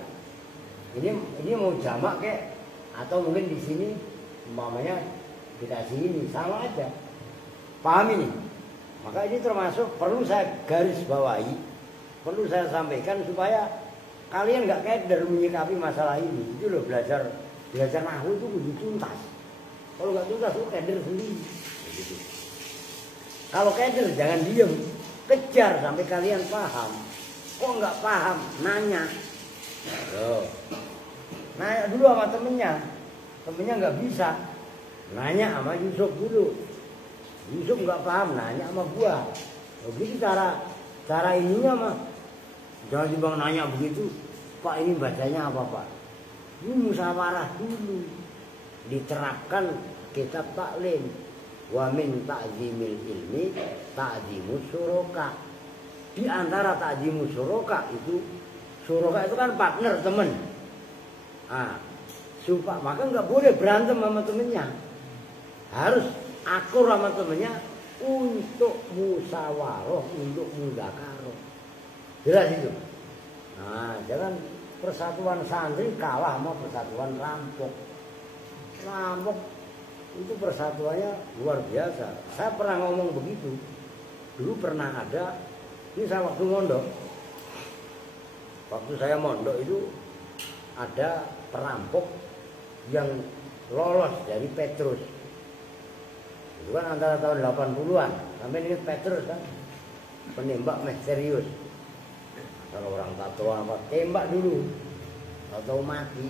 ini mau jamak kayak atau mungkin di sini umpamanya dikasih ini sama aja. Paham ini? Maka ini termasuk perlu saya garis bawahi, perlu saya sampaikan supaya kalian nggak keder menyikapi masalah ini. Itu loh belajar nahwu itu kudu tuntas. Kalau nggak tuntas lu keder sendiri. Begitu. Kalau keder jangan diem, kejar sampai kalian paham. Kok nggak paham? Nanya. Loh. Nanya dulu sama temennya nggak bisa. Nanya sama Yusuf dulu. Yusuf nggak paham, nanya sama gua. Begitu cara ininya mah. Jangan tiba nanya begitu, Pak ini bacanya apa Pak? Ini musyawarah dulu. Diterapkan kitab taklim. Wa min ta'zimil ilmi ta'zimus syuraka. Di antara ta'zimus syuraka itu kan partner teman. Maka nggak boleh berantem sama temennya. Harus akur sama temennya untuk musyawarah, untuk mudzakarah. Jelas itu. Nah, jangan persatuan santri kalah sama persatuan rampok. Rampok itu persatuannya luar biasa. Saya pernah ngomong begitu. Dulu pernah ada, ini saya waktu mondok. Waktu saya mondok itu ada perampok yang lolos dari Petrus. Itu kan antara tahun 80-an sampai ini Petrus kan penembak misterius. Kalau orang tato apa tembak dulu atau mati.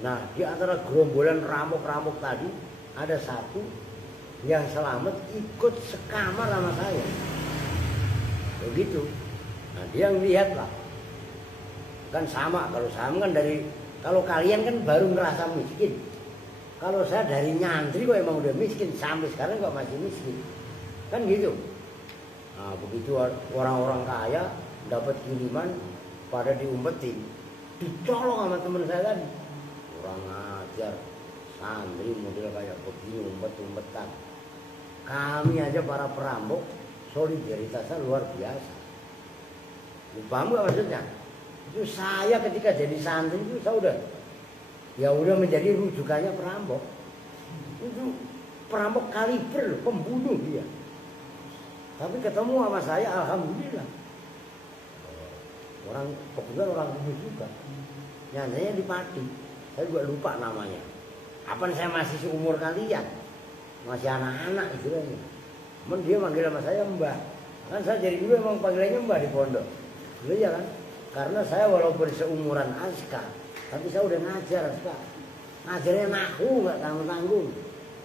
Nah di antara gerombolan rampok-rampok tadi ada satu yang selamat ikut sekamar sama saya. Begitu. Nah dia ngelihat lah. Kan sama, kalau kalian kan baru ngerasa miskin. Kalau saya dari nyantri kok emang udah miskin, sampai sekarang kok masih miskin. Kan gitu. Nah, begitu orang-orang kaya dapat kiriman pada diumpetin. Dicolong sama teman saya tadi. Kurang ajar, santri model kayak begini umpet-umpetan. Kami aja para perampok solidaritasnya luar biasa. Paham gak maksudnya? Itu saya ketika jadi santri itu saya udah menjadi rujukannya perampok. Itu perampok kaliber, pembunuh dia. Tapi ketemu sama saya, alhamdulillah. Kebetulan orang Kudus juga. Nyatanya di Pati. Saya juga lupa namanya. Apa saya masih seumur kalian? Masih anak-anak istilahnya. Cuman dia manggil sama saya Mbah. Kan saya dari dulu emang panggilannya Mbah di pondok. Dulu ya kan? Karena saya walaupun seumuran Aska, tapi saya udah ngajar Aska. Ngajarnya nahwu nggak tanggung-tanggung.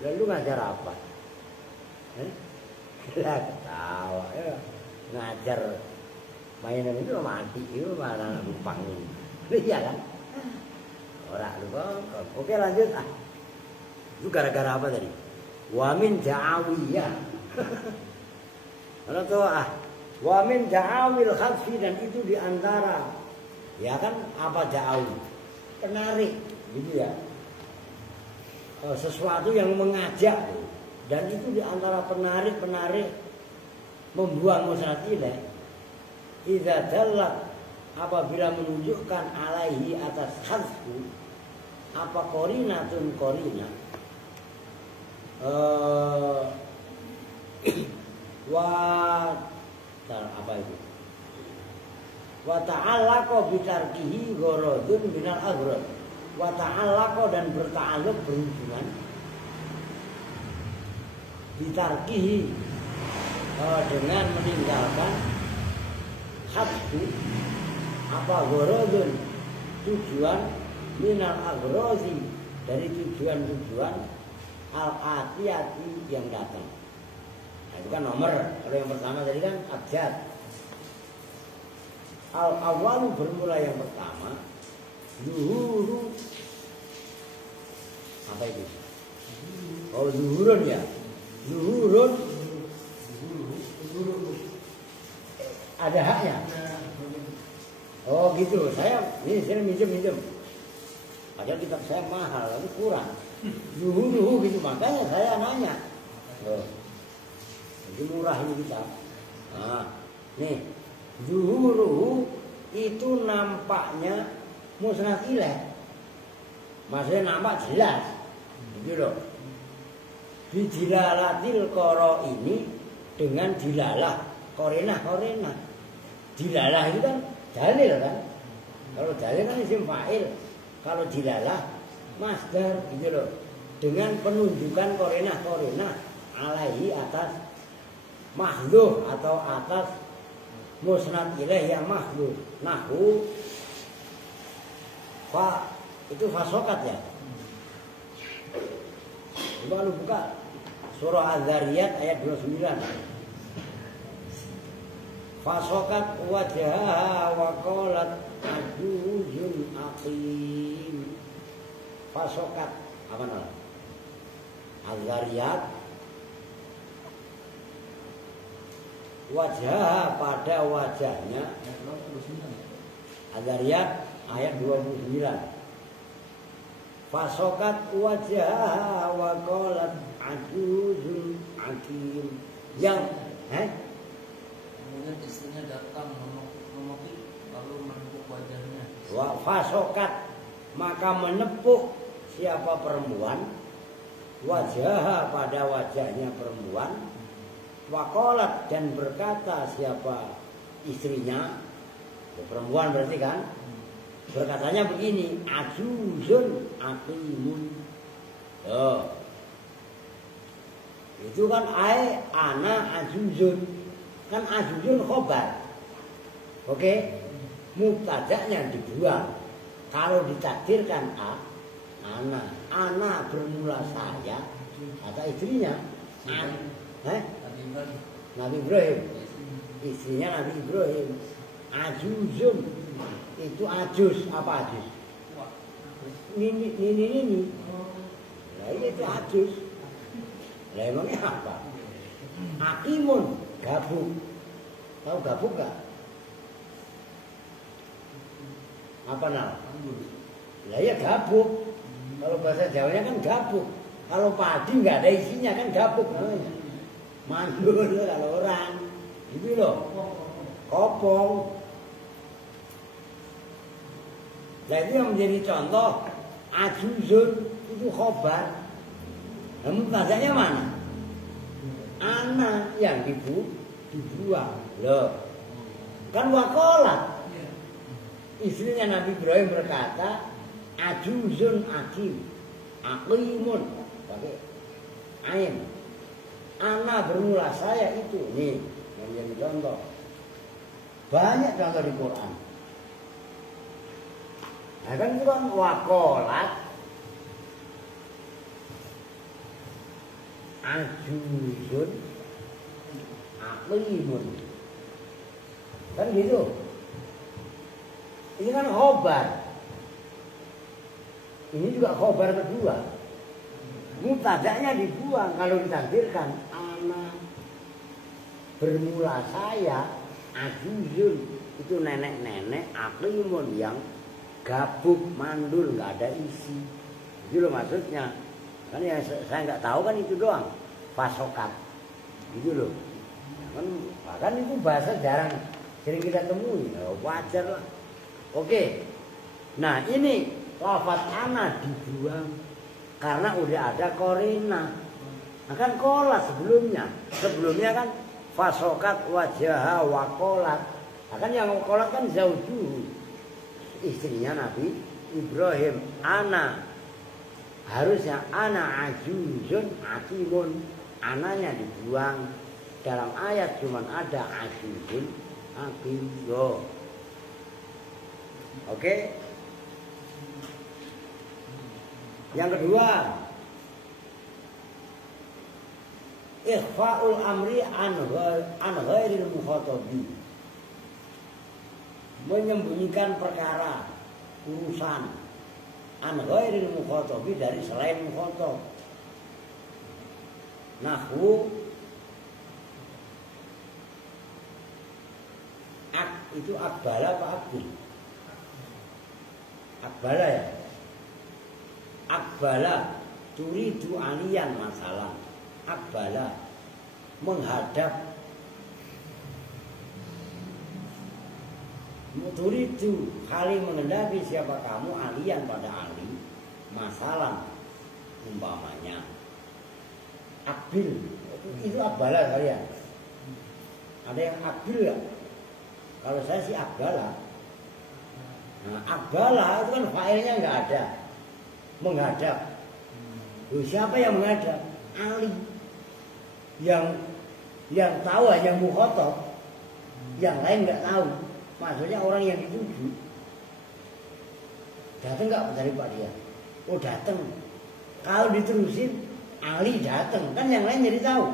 Lalu ngajar apa? Lah ketawa ya. Ngajar mainan itu mati itu malah lumpang. Iya kan? Ora lupa. Oke lanjut ah. Itu gara-gara apa tadi? Wa min ja'awiyah. Mana tuh ah? Wa min ja'awil khadfi, dan itu diantara ya kan apa ja'awi? Penarik gitu ya. Sesuatu yang mengajak, dan itu diantara penarik membuang musnad ilaih. Idza dallat, apabila menunjukkan alaihi atas khadfu apa qarinatun qarina apa itu? Wa ta'allaqa bi tarkihi gharadun minal aghrad. Wa ta'allaqa, dan berta'alluq, berhubungan bi tarkihi dengan meninggalkan hadfu apa gharadun, tujuan minal aghrazi, dari tujuan-tujuan al-atiyati yang datang. Nah, itu kan nomor. Kalau yang pertama tadi kan abjad. Al-awalu bermula yang pertama. Zuhuru. Apa itu? Oh, zuhurun ya. Zuhurun. Ada haknya. Oh gitu. Saya minjem. Padahal kitab saya mahal, tapi kurang. Zuhuru gitu, makanya saya nanya. Oh. Jadi murah ini kita. Nah, nih, zuhuru itu nampaknya musnad ilaih. Maksudnya nampak jelas. Gitu loh. Dijilalatil qara ini dengan dilalah korena. Dilalah itu kan dalil kan. Kalau dalil kan isim fa'il. Kalau dilalah masdar gitu loh. Dengan penunjukan korinah alaihi atas mahdzuf atau atas musnad ilaih yang mahdzuf. Nahu fa itu fasokat ya. Coba lu buka surah Az-Zariyat ayat 29. Fasokat wajhaha wa qalat ajuzun aqim. Fasokat apa namanya? Az-Zariyat wajah pada wajahnya. Az-Zariyat ayat 29. Fasokat wajah wa qalat ajuzun aqim. Yang kemudian istrinya datang memukul lalu menepuk wajahnya. Fasokat maka menepuk siapa perempuan wajah pada wajahnya perempuan. Waqalat dan berkata siapa istrinya, perempuan berarti kan, berkatanya begini, ajuzun aqimun. Itu kan ana ajuzun, kan ajuzun khobar. Oke, mubtada'nya dibuang. Kalau ditakdirkan ana bermula saya kata istrinya. Nabi Ibrahim, istrinya Nabi Ibrahim. Ajuzun itu ajuz, apa ajuz? Ini. Nah ini itu ajuz. Lah emangnya apa? Aqimun, gabuk. Tahu gabuk gak? Apa nama? Lah ya gabuk. Kalau bahasa Jawanya kan gabuk. Kalau padi nggak ada isinya kan gabuk namanya. Mandul kalau orang, gitu loh, kopong. Nah itu yang menjadi contoh ajuzun itu khobar. Namun bahasanya mana? Ana yang dibuang. Loh, kan waqalat. Istrinya Nabi Ibrahim berkata, ajuzun akim, aqimun, pakai ain. Ana bermula saya itu nih yang jadi contoh. Banyak contoh di Quran. Nah kan itu kan waqalat ajuzun aqimun. Kan gitu. Ini kan khobar. Ini juga khobar kedua. Mubtada'nya dibuang. Kalau ditakdirkan ana bermula saya ajuzun itu nenek-nenek aqimun yang gabuk mandul nggak ada isi. Itu loh maksudnya. Kan yang saya nggak tahu kan itu doang. Fasokat. Gitu loh. Kan bahkan itu bahasa jarang sering kita temui. Wajar lah. Oke. Nah ini lafaz ana dibuang karena udah ada korina. Nah kan kolat sebelumnya. Sebelumnya kan fasokat wajah wakolat. Nah kan yang kolat kan zaujuhu, istrinya Nabi Ibrahim. Ana harusnya ana ajuzun aqimun. Ananya dibuang. Dalam ayat cuman ada ajuzun aqim. Oke. Yang kedua, ikhfa'ul amri an ghairil mukhatabi. Menyembunyikan perkara, urusan an ghairil mukhatabi dari selain mukhatab. Nahwu itu akbala apa akbil? Akbala ya. Akbala turidu aliyan masalah. Akbala menghadap. Turidu kali menghadapi siapa kamu aliyan pada ali. Masalah umpamanya. Akbil itu akbala kalian. Ada yang akbil ya? Kalau saya sih akbala. Nah, aqbala itu kan failnya nggak ada, menghadap. Siapa yang menghadap? Ali. Yang tahu hanya mukhatab, yang lain nggak tahu. Maksudnya orang yang dituju. Datang nggak dari Pak dia? Oh datang. Kalau diterusin Ali datang, kan yang lain jadi tahu.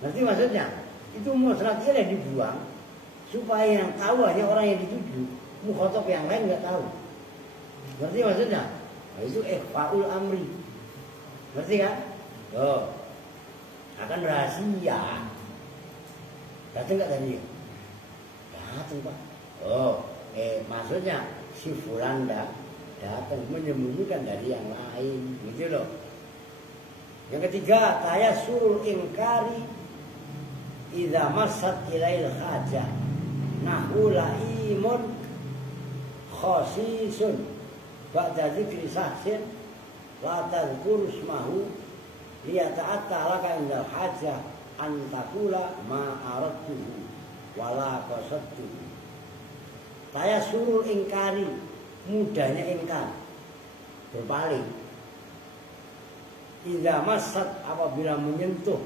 Nanti maksudnya itu musnadnya yang dibuang supaya yang tahu hanya orang yang dituju, mukhatab yang lain nggak tahu. Ngerti maksudnya? Nah, itu ikhfaul amri. Ngerti kan? Oh, akan rahasia. Datang nggak tadi? Datang Pak. Oh, maksudnya si fulan datang menyembunyikan dari yang lain, gitu loh. Yang ketiga, tayasurul ingkari idza massat ilail hajah nahu laimun khasisun ba'da dzikri sahsin la tadhkur ismahu liyata'atta laka indal hajah an taqula ma aradtuhu wala qasadtuhu. Tayasurul ingkari, mudahnya ingkar, berpaling. Idza massat, apabila menyentuh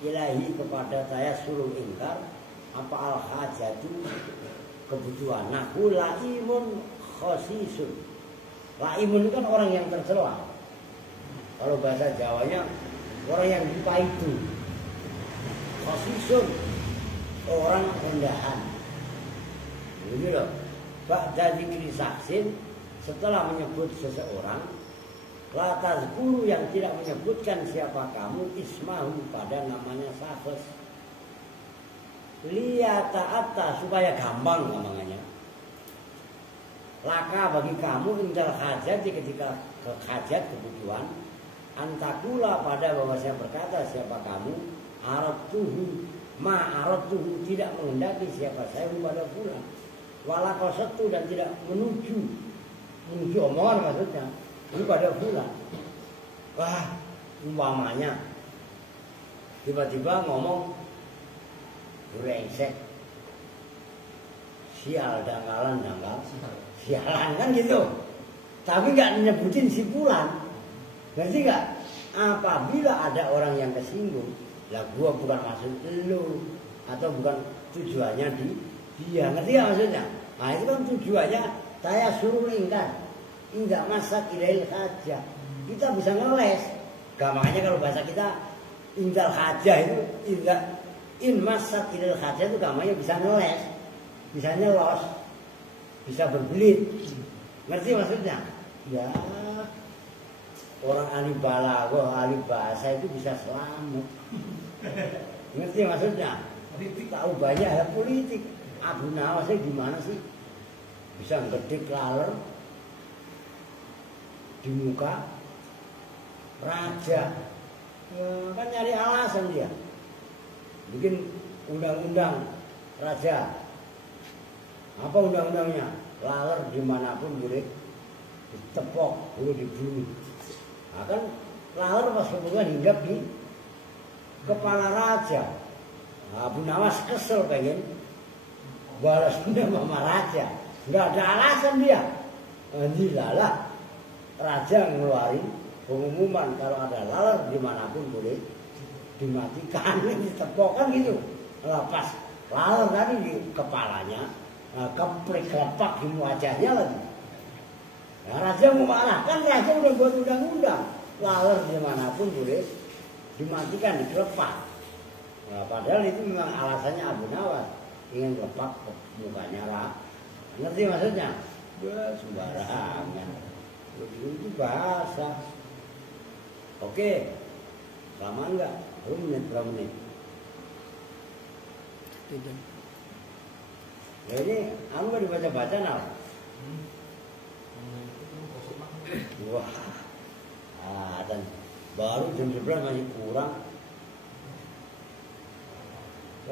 ilahi kepada tayasurul ingkar apa al hajatu, kebutuhan. Nahu laimun khasisun. Laimun itu kan orang yang tercela. Kalau bahasa Jawanya orang yang dipaitu. Khasisun, orang rendahan. Begitu loh. Ba'da dzikri saksin, setelah menyebut seseorang, la tazkuru, yang tidak menyebutkan siapa kamu, ismahu, pada namanya sahas. Liyata'atta, supaya gampang namanya. Laka bagi kamu indal hajat, ketika hajat kebutuhan, antakula, pada bahwa saya berkata siapa kamu, aradtuhu, ma aradtuhu, tidak menghendaki siapa saya pada fulan. Wala qasattu, dan tidak menuju omongan maksudnya ini pada fulan. Wah, umpamanya tiba-tiba ngomong brengsek, sial, dangkalan, sialan, kan gitu. Tapi nggak nyebutin si fulan. Ngerti nggak? Apabila ada orang yang tersinggung, lah gua bukan maksud lu, atau bukan tujuannya dia, ngerti nggak maksudnya? Nah itu kan tujuannya saya suruh ingkar, tidak masak ilail haja. Kita bisa ngeles. Gampangnya kalau bahasa kita indal haja itu in masak ilail haja itu gampangnya bisa ngeles, bisa nyelos, bisa berbelit. Ngerti maksudnya? Ya, orang ahli balaghah, ahli bahasa itu bisa selamat. Ngerti maksudnya? Tahu banyak hal politik. Abu Nawas gimana sih bisa ngedek laler di muka raja? Ya, kan nyari alasan dia bikin undang-undang raja. Apa undang-undangnya? Laler dimanapun boleh ditepok, boleh dibunuh. Nah, kan laler pas kemudian hinggap di kepala raja. Nah, Abu Nawas kesel pengen balas dendam sama raja, nggak ada alasan dia. Anjilalah raja ngeluarin pengumuman kalau ada laler dimanapun boleh dimatikan, ditepokan gitu. Lepas laler tadi di kepalanya, keplepak di wajahnya lagi. Nah, raja mau marah, kan raja udah buat undang-undang laler dimanapun boleh dimatikan, dikelepak. Nah, padahal itu memang alasannya Abu Nawas ingin lepak mukanya ngerti maksudnya? Ya sembarangan. Itu bahasa. Oke, lama enggak? Berapa menit? Tidak. Ya ini, aku nggak dibaca-baca nal. Wah, dan baru jam 11 masih kurang.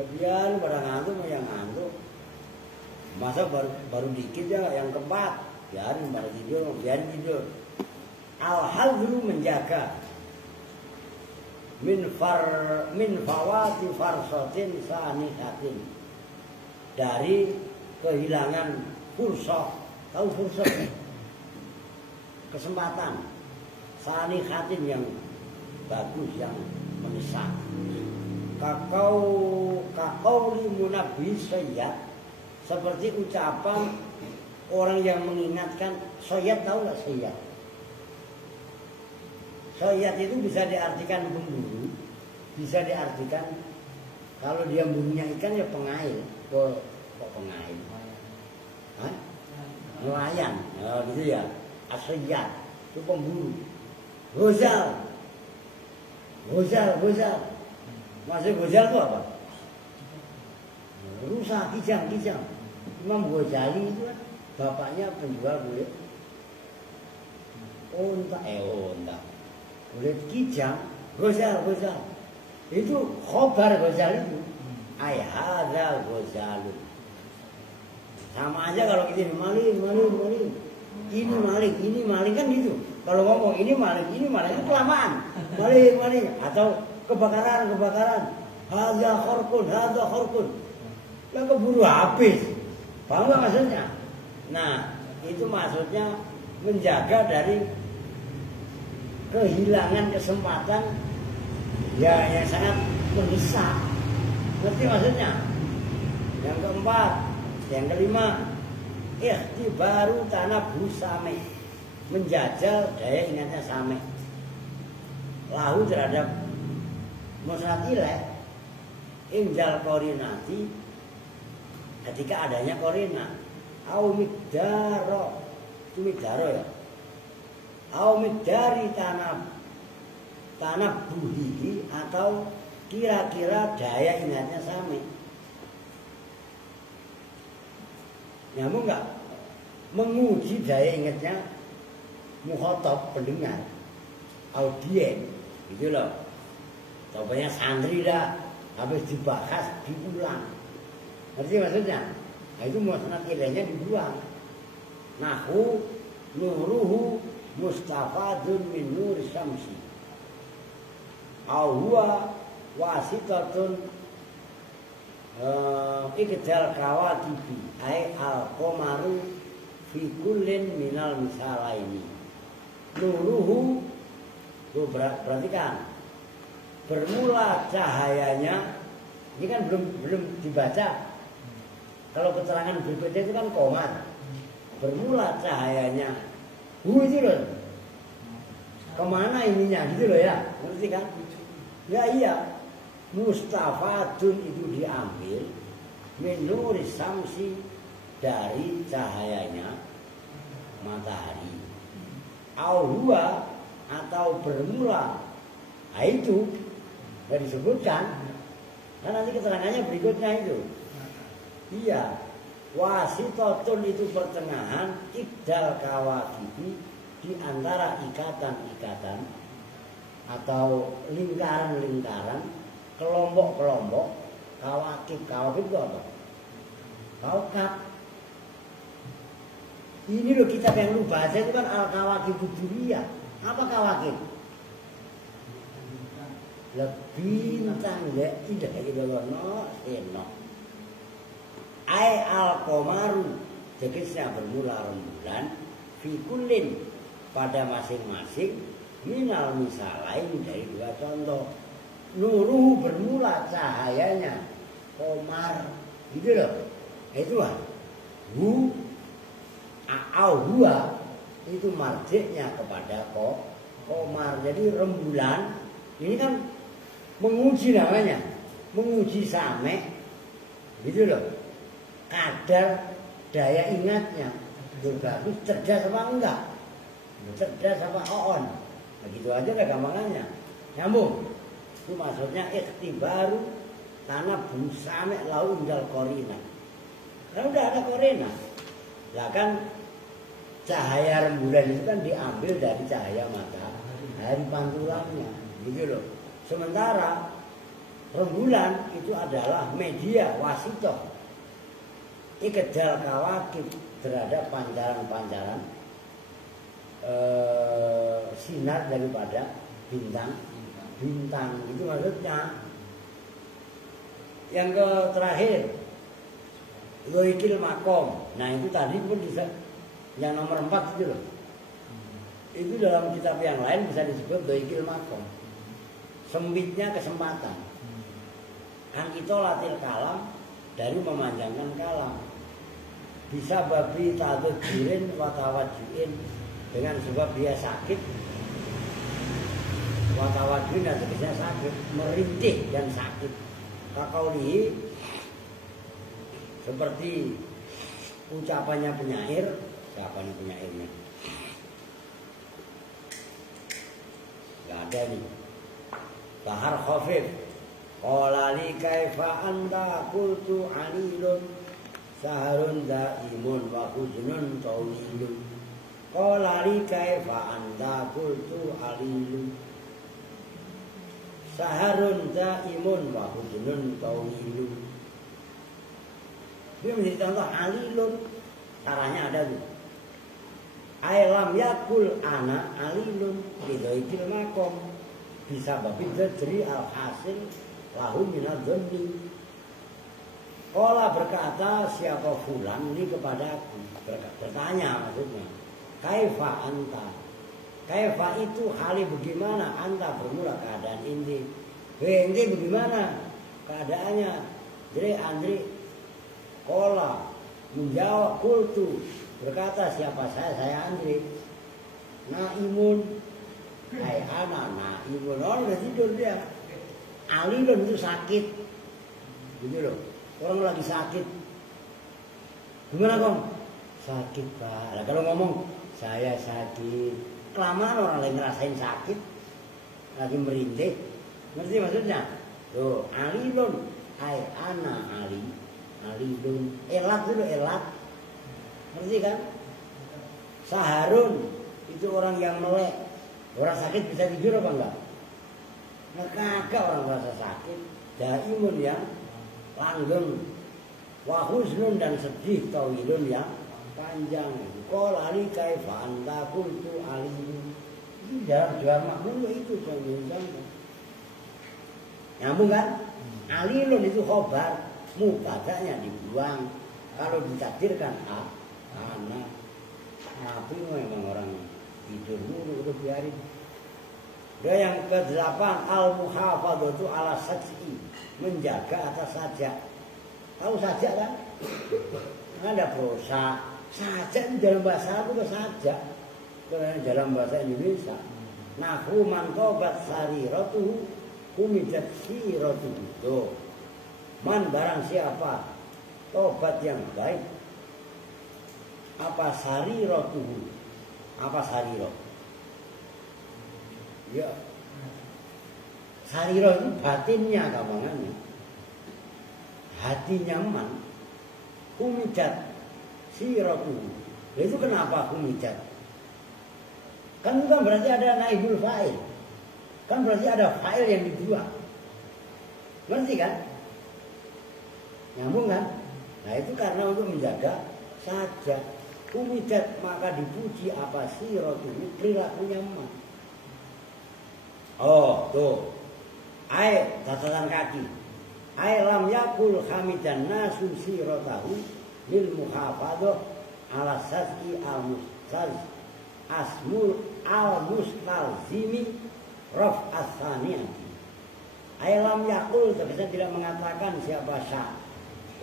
Biar pada ngantuk mau yang ngantuk, masa baru dikit ya yang keempat, biarin pada tidur, biarin tidur. Al-hadru, menjaga min fawati farsatin sanihatin, dari kehilangan fursah, tahu fursat, kesempatan, salihatin yang bagus, yang mendesak. Kakau limunabi sayyad, seperti ucapan orang yang mengingatkan. Sayyad, tahu nggak sayyad? Sayyad itu bisa diartikan pemburu, bisa diartikan kalau dia burunya ikan ya pengail. Kok pengail? Hah? Nelayan, oh, gitu ya. Asyad itu pemburu. Ghazal. Maksud Ghazal itu apa? Rusa, kijang. Imam Ghazali itu kan bapaknya penjual kulit unta. Kulit kijang, Ghazal. Itu khobar Ghazal itu. Ayhada Ghazalun. Sama aja kalau kita maling. Ini maling kan gitu. Kalau ngomong ini maling kan kelamaan. Maling atau kebakaran. Hadza kharqun. Yang keburu habis. Paham nggak maksudnya? Nah, itu maksudnya menjaga dari kehilangan kesempatan ya yang sangat mendesak. Ngerti maksudnya? Yang keempat, yang kelima, ikhtibaru tanabbu same, menjajal daya ingatnya same. Lahu terhadap musnad ilaih injal korinati, ketika adanya korina. Au miqdaro, itu miqdaro ya. Au miqdari tanab buhihi, atau kira-kira daya ingatnya sama. Nyambung nggak? Menguji daya ingatnya mukhatab, pendengar, audien, gitu loh. Contohnya santri dah habis dibahas diulang. Ngerti maksudnya? Nah, itu musnad ilaihnya dibuang. Nahu nuruhu mustafadun min nur syamsi. Au huwa wasitatun ikdal kawatibi ai al-qamaru fi kullin minal misalaini. Nuruhu, perhatikan, bermula cahayanya. Ini kan belum dibaca. Kalau keterangan berikutnya itu kan komar. Bermula cahayanya. Itu loh. Kemana ininya gitu loh ya. Ngerti kan? Ya iya. Mustafadun itu diambil min nuri samsi, dari cahayanya matahari. Auhua, atau bermula. Nah itu sudah disebutkan. Kan nanti keterangannya berikutnya itu. Iya, wasitatun itu pertengahan, ikdal kawakibi, di antara ikatan-ikatan atau lingkaran-lingkaran, kelompok-kelompok. Kawakib itu apa? Kaukab. Ini loh kitab yang lu baca itu kan Al-Kawakib Duriyah. Apa kawakib? Bintang ya, tidak illallah no. Ai al-qamaru, tegasnya bermula rembulan, fi kullin, pada masing-masing, minal misalain, dari dua contoh. Nuruhu, bermula cahayanya, komar, gitu loh. Itu lah. Hu a'au huwa, itu marjiknya kepada komar. Jadi rembulan ini kan menguji namanya, menguji same, gitu loh. Kadar daya ingatnya bagus, cerdas apa enggak, cerdas apa on. Begitu aja udah gampangannya. Nyambung. Itu maksudnya ikhtibaru tanabbu same lau indal korina. Kan udah ada korina. Lah kan cahaya rembulan itu kan diambil dari cahaya matahari pantulannya, gitu loh. Sementara rembulan itu adalah media wasitoh, ikdal kawakib, terhadap pancaran-pancaran sinar daripada bintang. Itu maksudnya. Yang terakhir, loikil makom. Nah itu tadi pun yang nomor 4 itu loh. Itu dalam kitab yang lain bisa disebut doikil makom. Sempitnya kesempatan. Kan kita latil kalam dari memanjangkan kalam. Bisa babi ta'adud jirin watawajuin, dengan sebab dia sakit. Watawajuin dan sebagainya sakit, merintih dan sakit. Kakaulihi, seperti ucapannya penyair. Siapa nih penyairnya? Gak ada nih. Bahar khafif. Qala li kaifa anta qultu alilun saharun daimun wa huznun tawilun. Qala li kaifa anta qultu alilun saharun daimun wa huznun tawilun. Dia menjadi contoh alilun. Caranya ada tuh. Ailam yakul ana alilun bidoikil makom, bisa babi jadi alhasil lahu minadzonni. Qala berkata siapa fulan ini kepadaku, bertanya maksudnya, kaifa anta, kaifa itu hali bagaimana, anta bermula keadaan inti, inti bagaimana keadaannya. Jadi Andri qala menjawab, kultu berkata siapa saya Andri, naimun, hai anak naimun, orang udah tidur dia. Alilun itu sakit, gitu loh. Orang lagi sakit, gimana kong? Sakit pak. Nah, kalau ngomong saya sakit, kelamaan orang lagi ngerasain sakit, lagi merintih, ngerti maksudnya? Tuh, alilun, hai anak alilun, elat dulu elat, ngerti kan? Saharun itu orang yang melek, orang sakit bisa tidur apa enggak? Nah, kagak orang merasa sakit. Daimun yang langgeng, wahuznun dan sedih, tawilun yang panjang. Qala li kaifa anta qultu alilun. Ini dalam jamak makmum itu jangan. Nyambung kan? Alilun itu khobar, mubtada'nya dibuang. Kalau ditakdirkan anak. Tapi memang orang tidur mulu udah biarin. Dan yang ke-8 al-muhafadzatu ala saj'i, menjaga atas sajak. Tahu sajak kan? Ada prosa. Sajak itu dalam bahasa Arab itu sajak. Dalam bahasa Indonesia. Nahu man tobat sariratuhu humidat siratuhu. Tuh. Man barang siapa tobat yang baik. Apa sariratuhu? Apa sariratuhu? Ya, sariro itu batinnya kawangannya, hati nyaman, humijat, sirotu. Itu kenapa humijat? Kan bukan berarti ada naibul fa'il, kan berarti ada fa'il yang dibuang. Ngerti kan? Nyambung kan? Nah itu karena untuk menjaga saja. Humijat maka dipuji apa sirotu, perilaku nyaman. Oh, tuh. Ai catatan kaki. Ai lam yakul hamidan nasu siratahu lil muhafadzah ala saz'i al-mustaz asmul al-mustalzimi raf as-saniyati. Ai lam yakul terkesan tidak mengatakan siapa sah.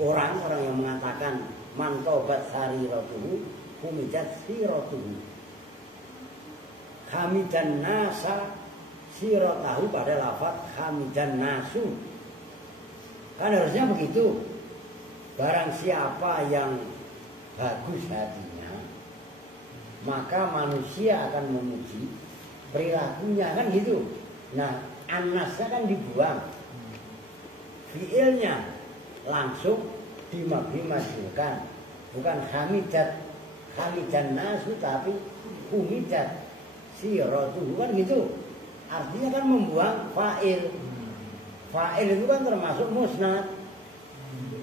Orang yang mengatakan man tobat sariratuhu humidat siratuhu. Hamidan nasa siratahu pada lafaz hamidan nasu. Kan harusnya begitu. Barang siapa yang bagus hatinya, maka manusia akan memuji perilakunya, kan gitu. Nah, annasnya kan dibuang. Fiilnya langsung dimajukan. Bukan hamidan nasu tapi humidat siratuhu, kan gitu. Artinya kan membuang fa'il. Fa'il itu kan termasuk musnad.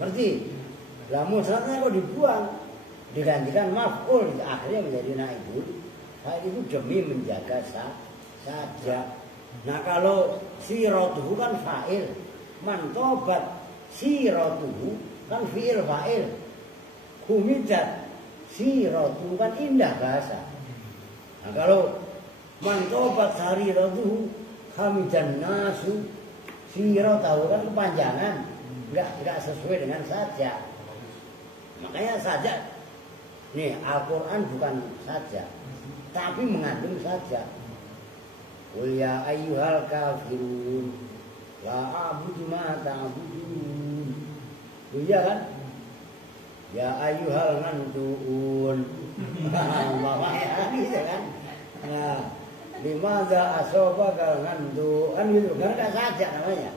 Ngerti? Lah musnadnya kok dibuang, digantikan maf'ul, akhirnya menjadi naibul fa'il itu demi menjaga saja. Nah kalau siratuhu kan fa'il, man tobat siratuhu kan fi'il fa'il, humidat Siratu kan indah bahasa. Nah, kalau mantobat sariratu hamidan nasu, siratu kan kepanjangan, enggak sesuai dengan saja. Makanya saja, nih Al-Quran bukan saja, tapi mengandung saja. Qul ya ayyuhal kafirun la a'budu ma ta'budun. Iya kan? Ya ayyuhal ngantuun. Mamanya gitu kan. Nah, limadza asobaka ngantu. Kan gitu, kan enggak saja namanya.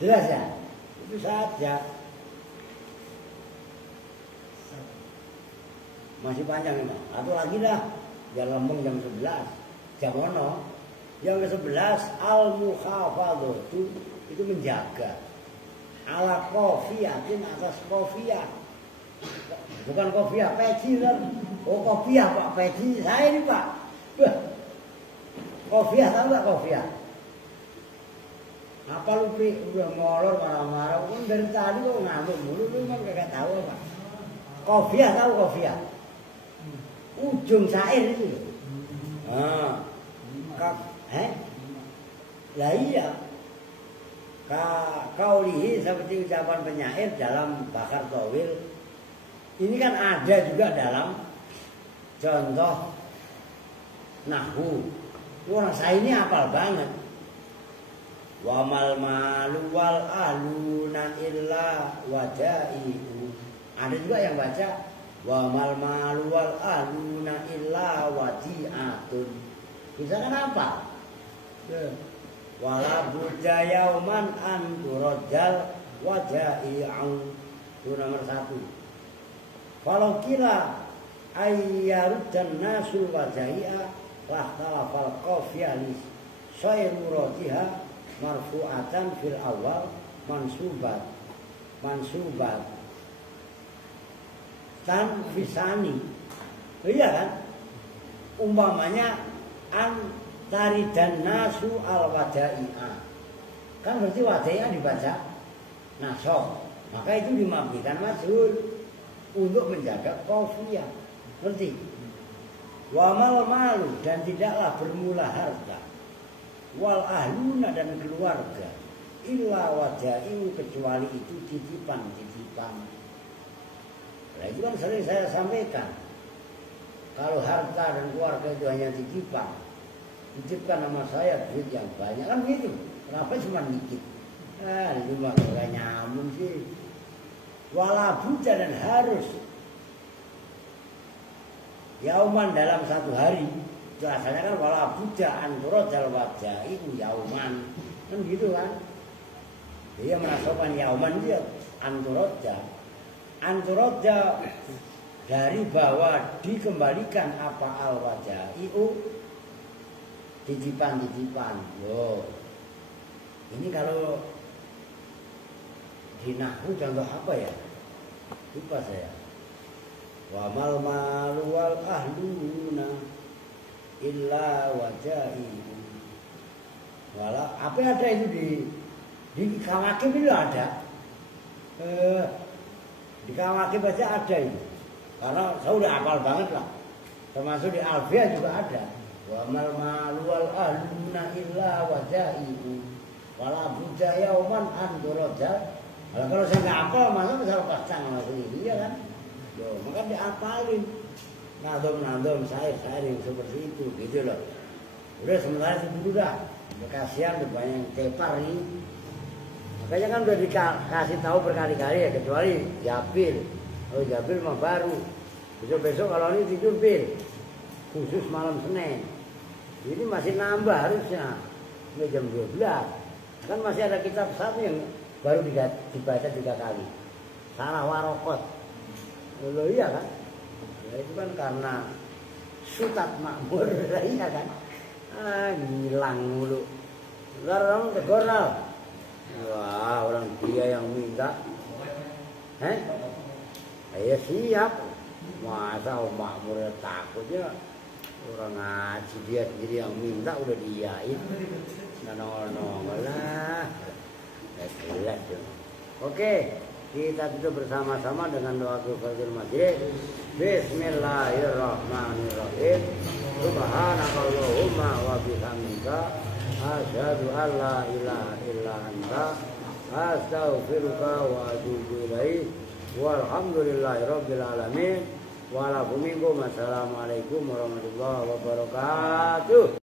Jelas ya? Itu saja. Masih panjang ini. Atau lagi dah. Dia lembeng jam 11. Jam ono. Yang ke-11 al-mukhafadhah itu menjaga. Ala kofiatin atas kofiah. Bukan kofiah, peci kan. Oh kofiah Pak, peci saya ini Pak. Kofiah tahu nggak kofiah? Apa lu Pi? Udah molor marah-marah. Kan dari tadi kok ngamuk mulu, lu kan gak tahu apa. Kofiah tahu kofiah? Ujung syair itu. Nah, lah iya. Kaulihi seperti ucapan penyair dalam Bakar Tawil. Ini kan ada juga dalam contoh nahwu. Orang saya ini hafal banget. Wa mal malu wal aluna illa wajaihu. Ada juga yang baca wa mal malu wal aluna illa waji'atun. Bisa kan apa? Wala budja yauman an turajjal wajai'u. Itu nomor 1. Kalau kira ayyaruddan nasul wajai'a lah talafal qafiyah sayru rojiha marfu'atan fil awal mansubat tan fisani. Iya kan? Umpamanya an taridan nasu al wadai'a. Kan berarti wadai'a dibaca nasab. Maka itu dimabdikan majhul untuk menjaga qafiyah. Ngerti? Wa mal malu dan tidaklah bermula harta. Wal ahluna dan keluarga. Illa wajai'u kecuali itu titipan-titipan. Nah itu kan sering saya sampaikan. Kalau harta dan keluarga itu hanya titipan, titipkan nama saya duit yang banyak kan begitu. Kenapa cuma dikit? Itu mah gak nyamun sih. Walabuja dan harus yauman dalam satu hari. Rasanya kan walabuja anturojal wajai'u yauman. Kan gitu kan. Dia menasabkan yauman dia anturojal. Anturoja dari bawah dikembalikan apa al wajai'u titipan-titipan. Loh. Ini kalau di nahwu contoh apa ya? Lupa saya. Wa mal malu wal ahluna illa wajai'u. Wala apa ada itu di Kawakim itu ada. Di Kawakim aja ada itu. Karena saya udah hafal banget lah. Termasuk di Alfiah juga ada. Wa mal malu wal ahluna illa wajai'u. Wala budja yauman anturojal. Kalau saya nggak hafal, masa bisa lepas tangan langsung ini, ya kan? Loh, maka dihafalin. Nadom saya yang seperti itu, gitu loh. Udah sementara itu dulu dah. Udah kasihan tuh banyak yang tepar nih. Makanya kan udah dikasih tahu berkali-kali ya, kecuali Jabil. Kalau Jabil mah baru. Besok kalau ini tidur Bil, khusus malam Senin. Ini masih nambah harusnya. Udah jam 12. Kan masih ada kitab satu yang baru dibaca 3 kali. Salah warokot. Loh iya kan? Ya itu kan karena sutat makmur. Iya kan? Ngilang mulu. Orang tegur lah. Wah orang dia yang minta. Ya siap. Masa makmur takutnya orang ngaji dia sendiri yang minta udah diiyain. Nongol lah. Jelas. Oke. Kita tutup bersama-sama dengan doa kifaratul majlis. Bismillahirrahmanirrahim. Subhanakallahumma wa bihamdika asyhadu an la ilaha illa anta astaghfiruka wa atubu ilaik. Walhamdulillahirabbil alamin. Assalamualaikum warahmatullahi wabarakatuh.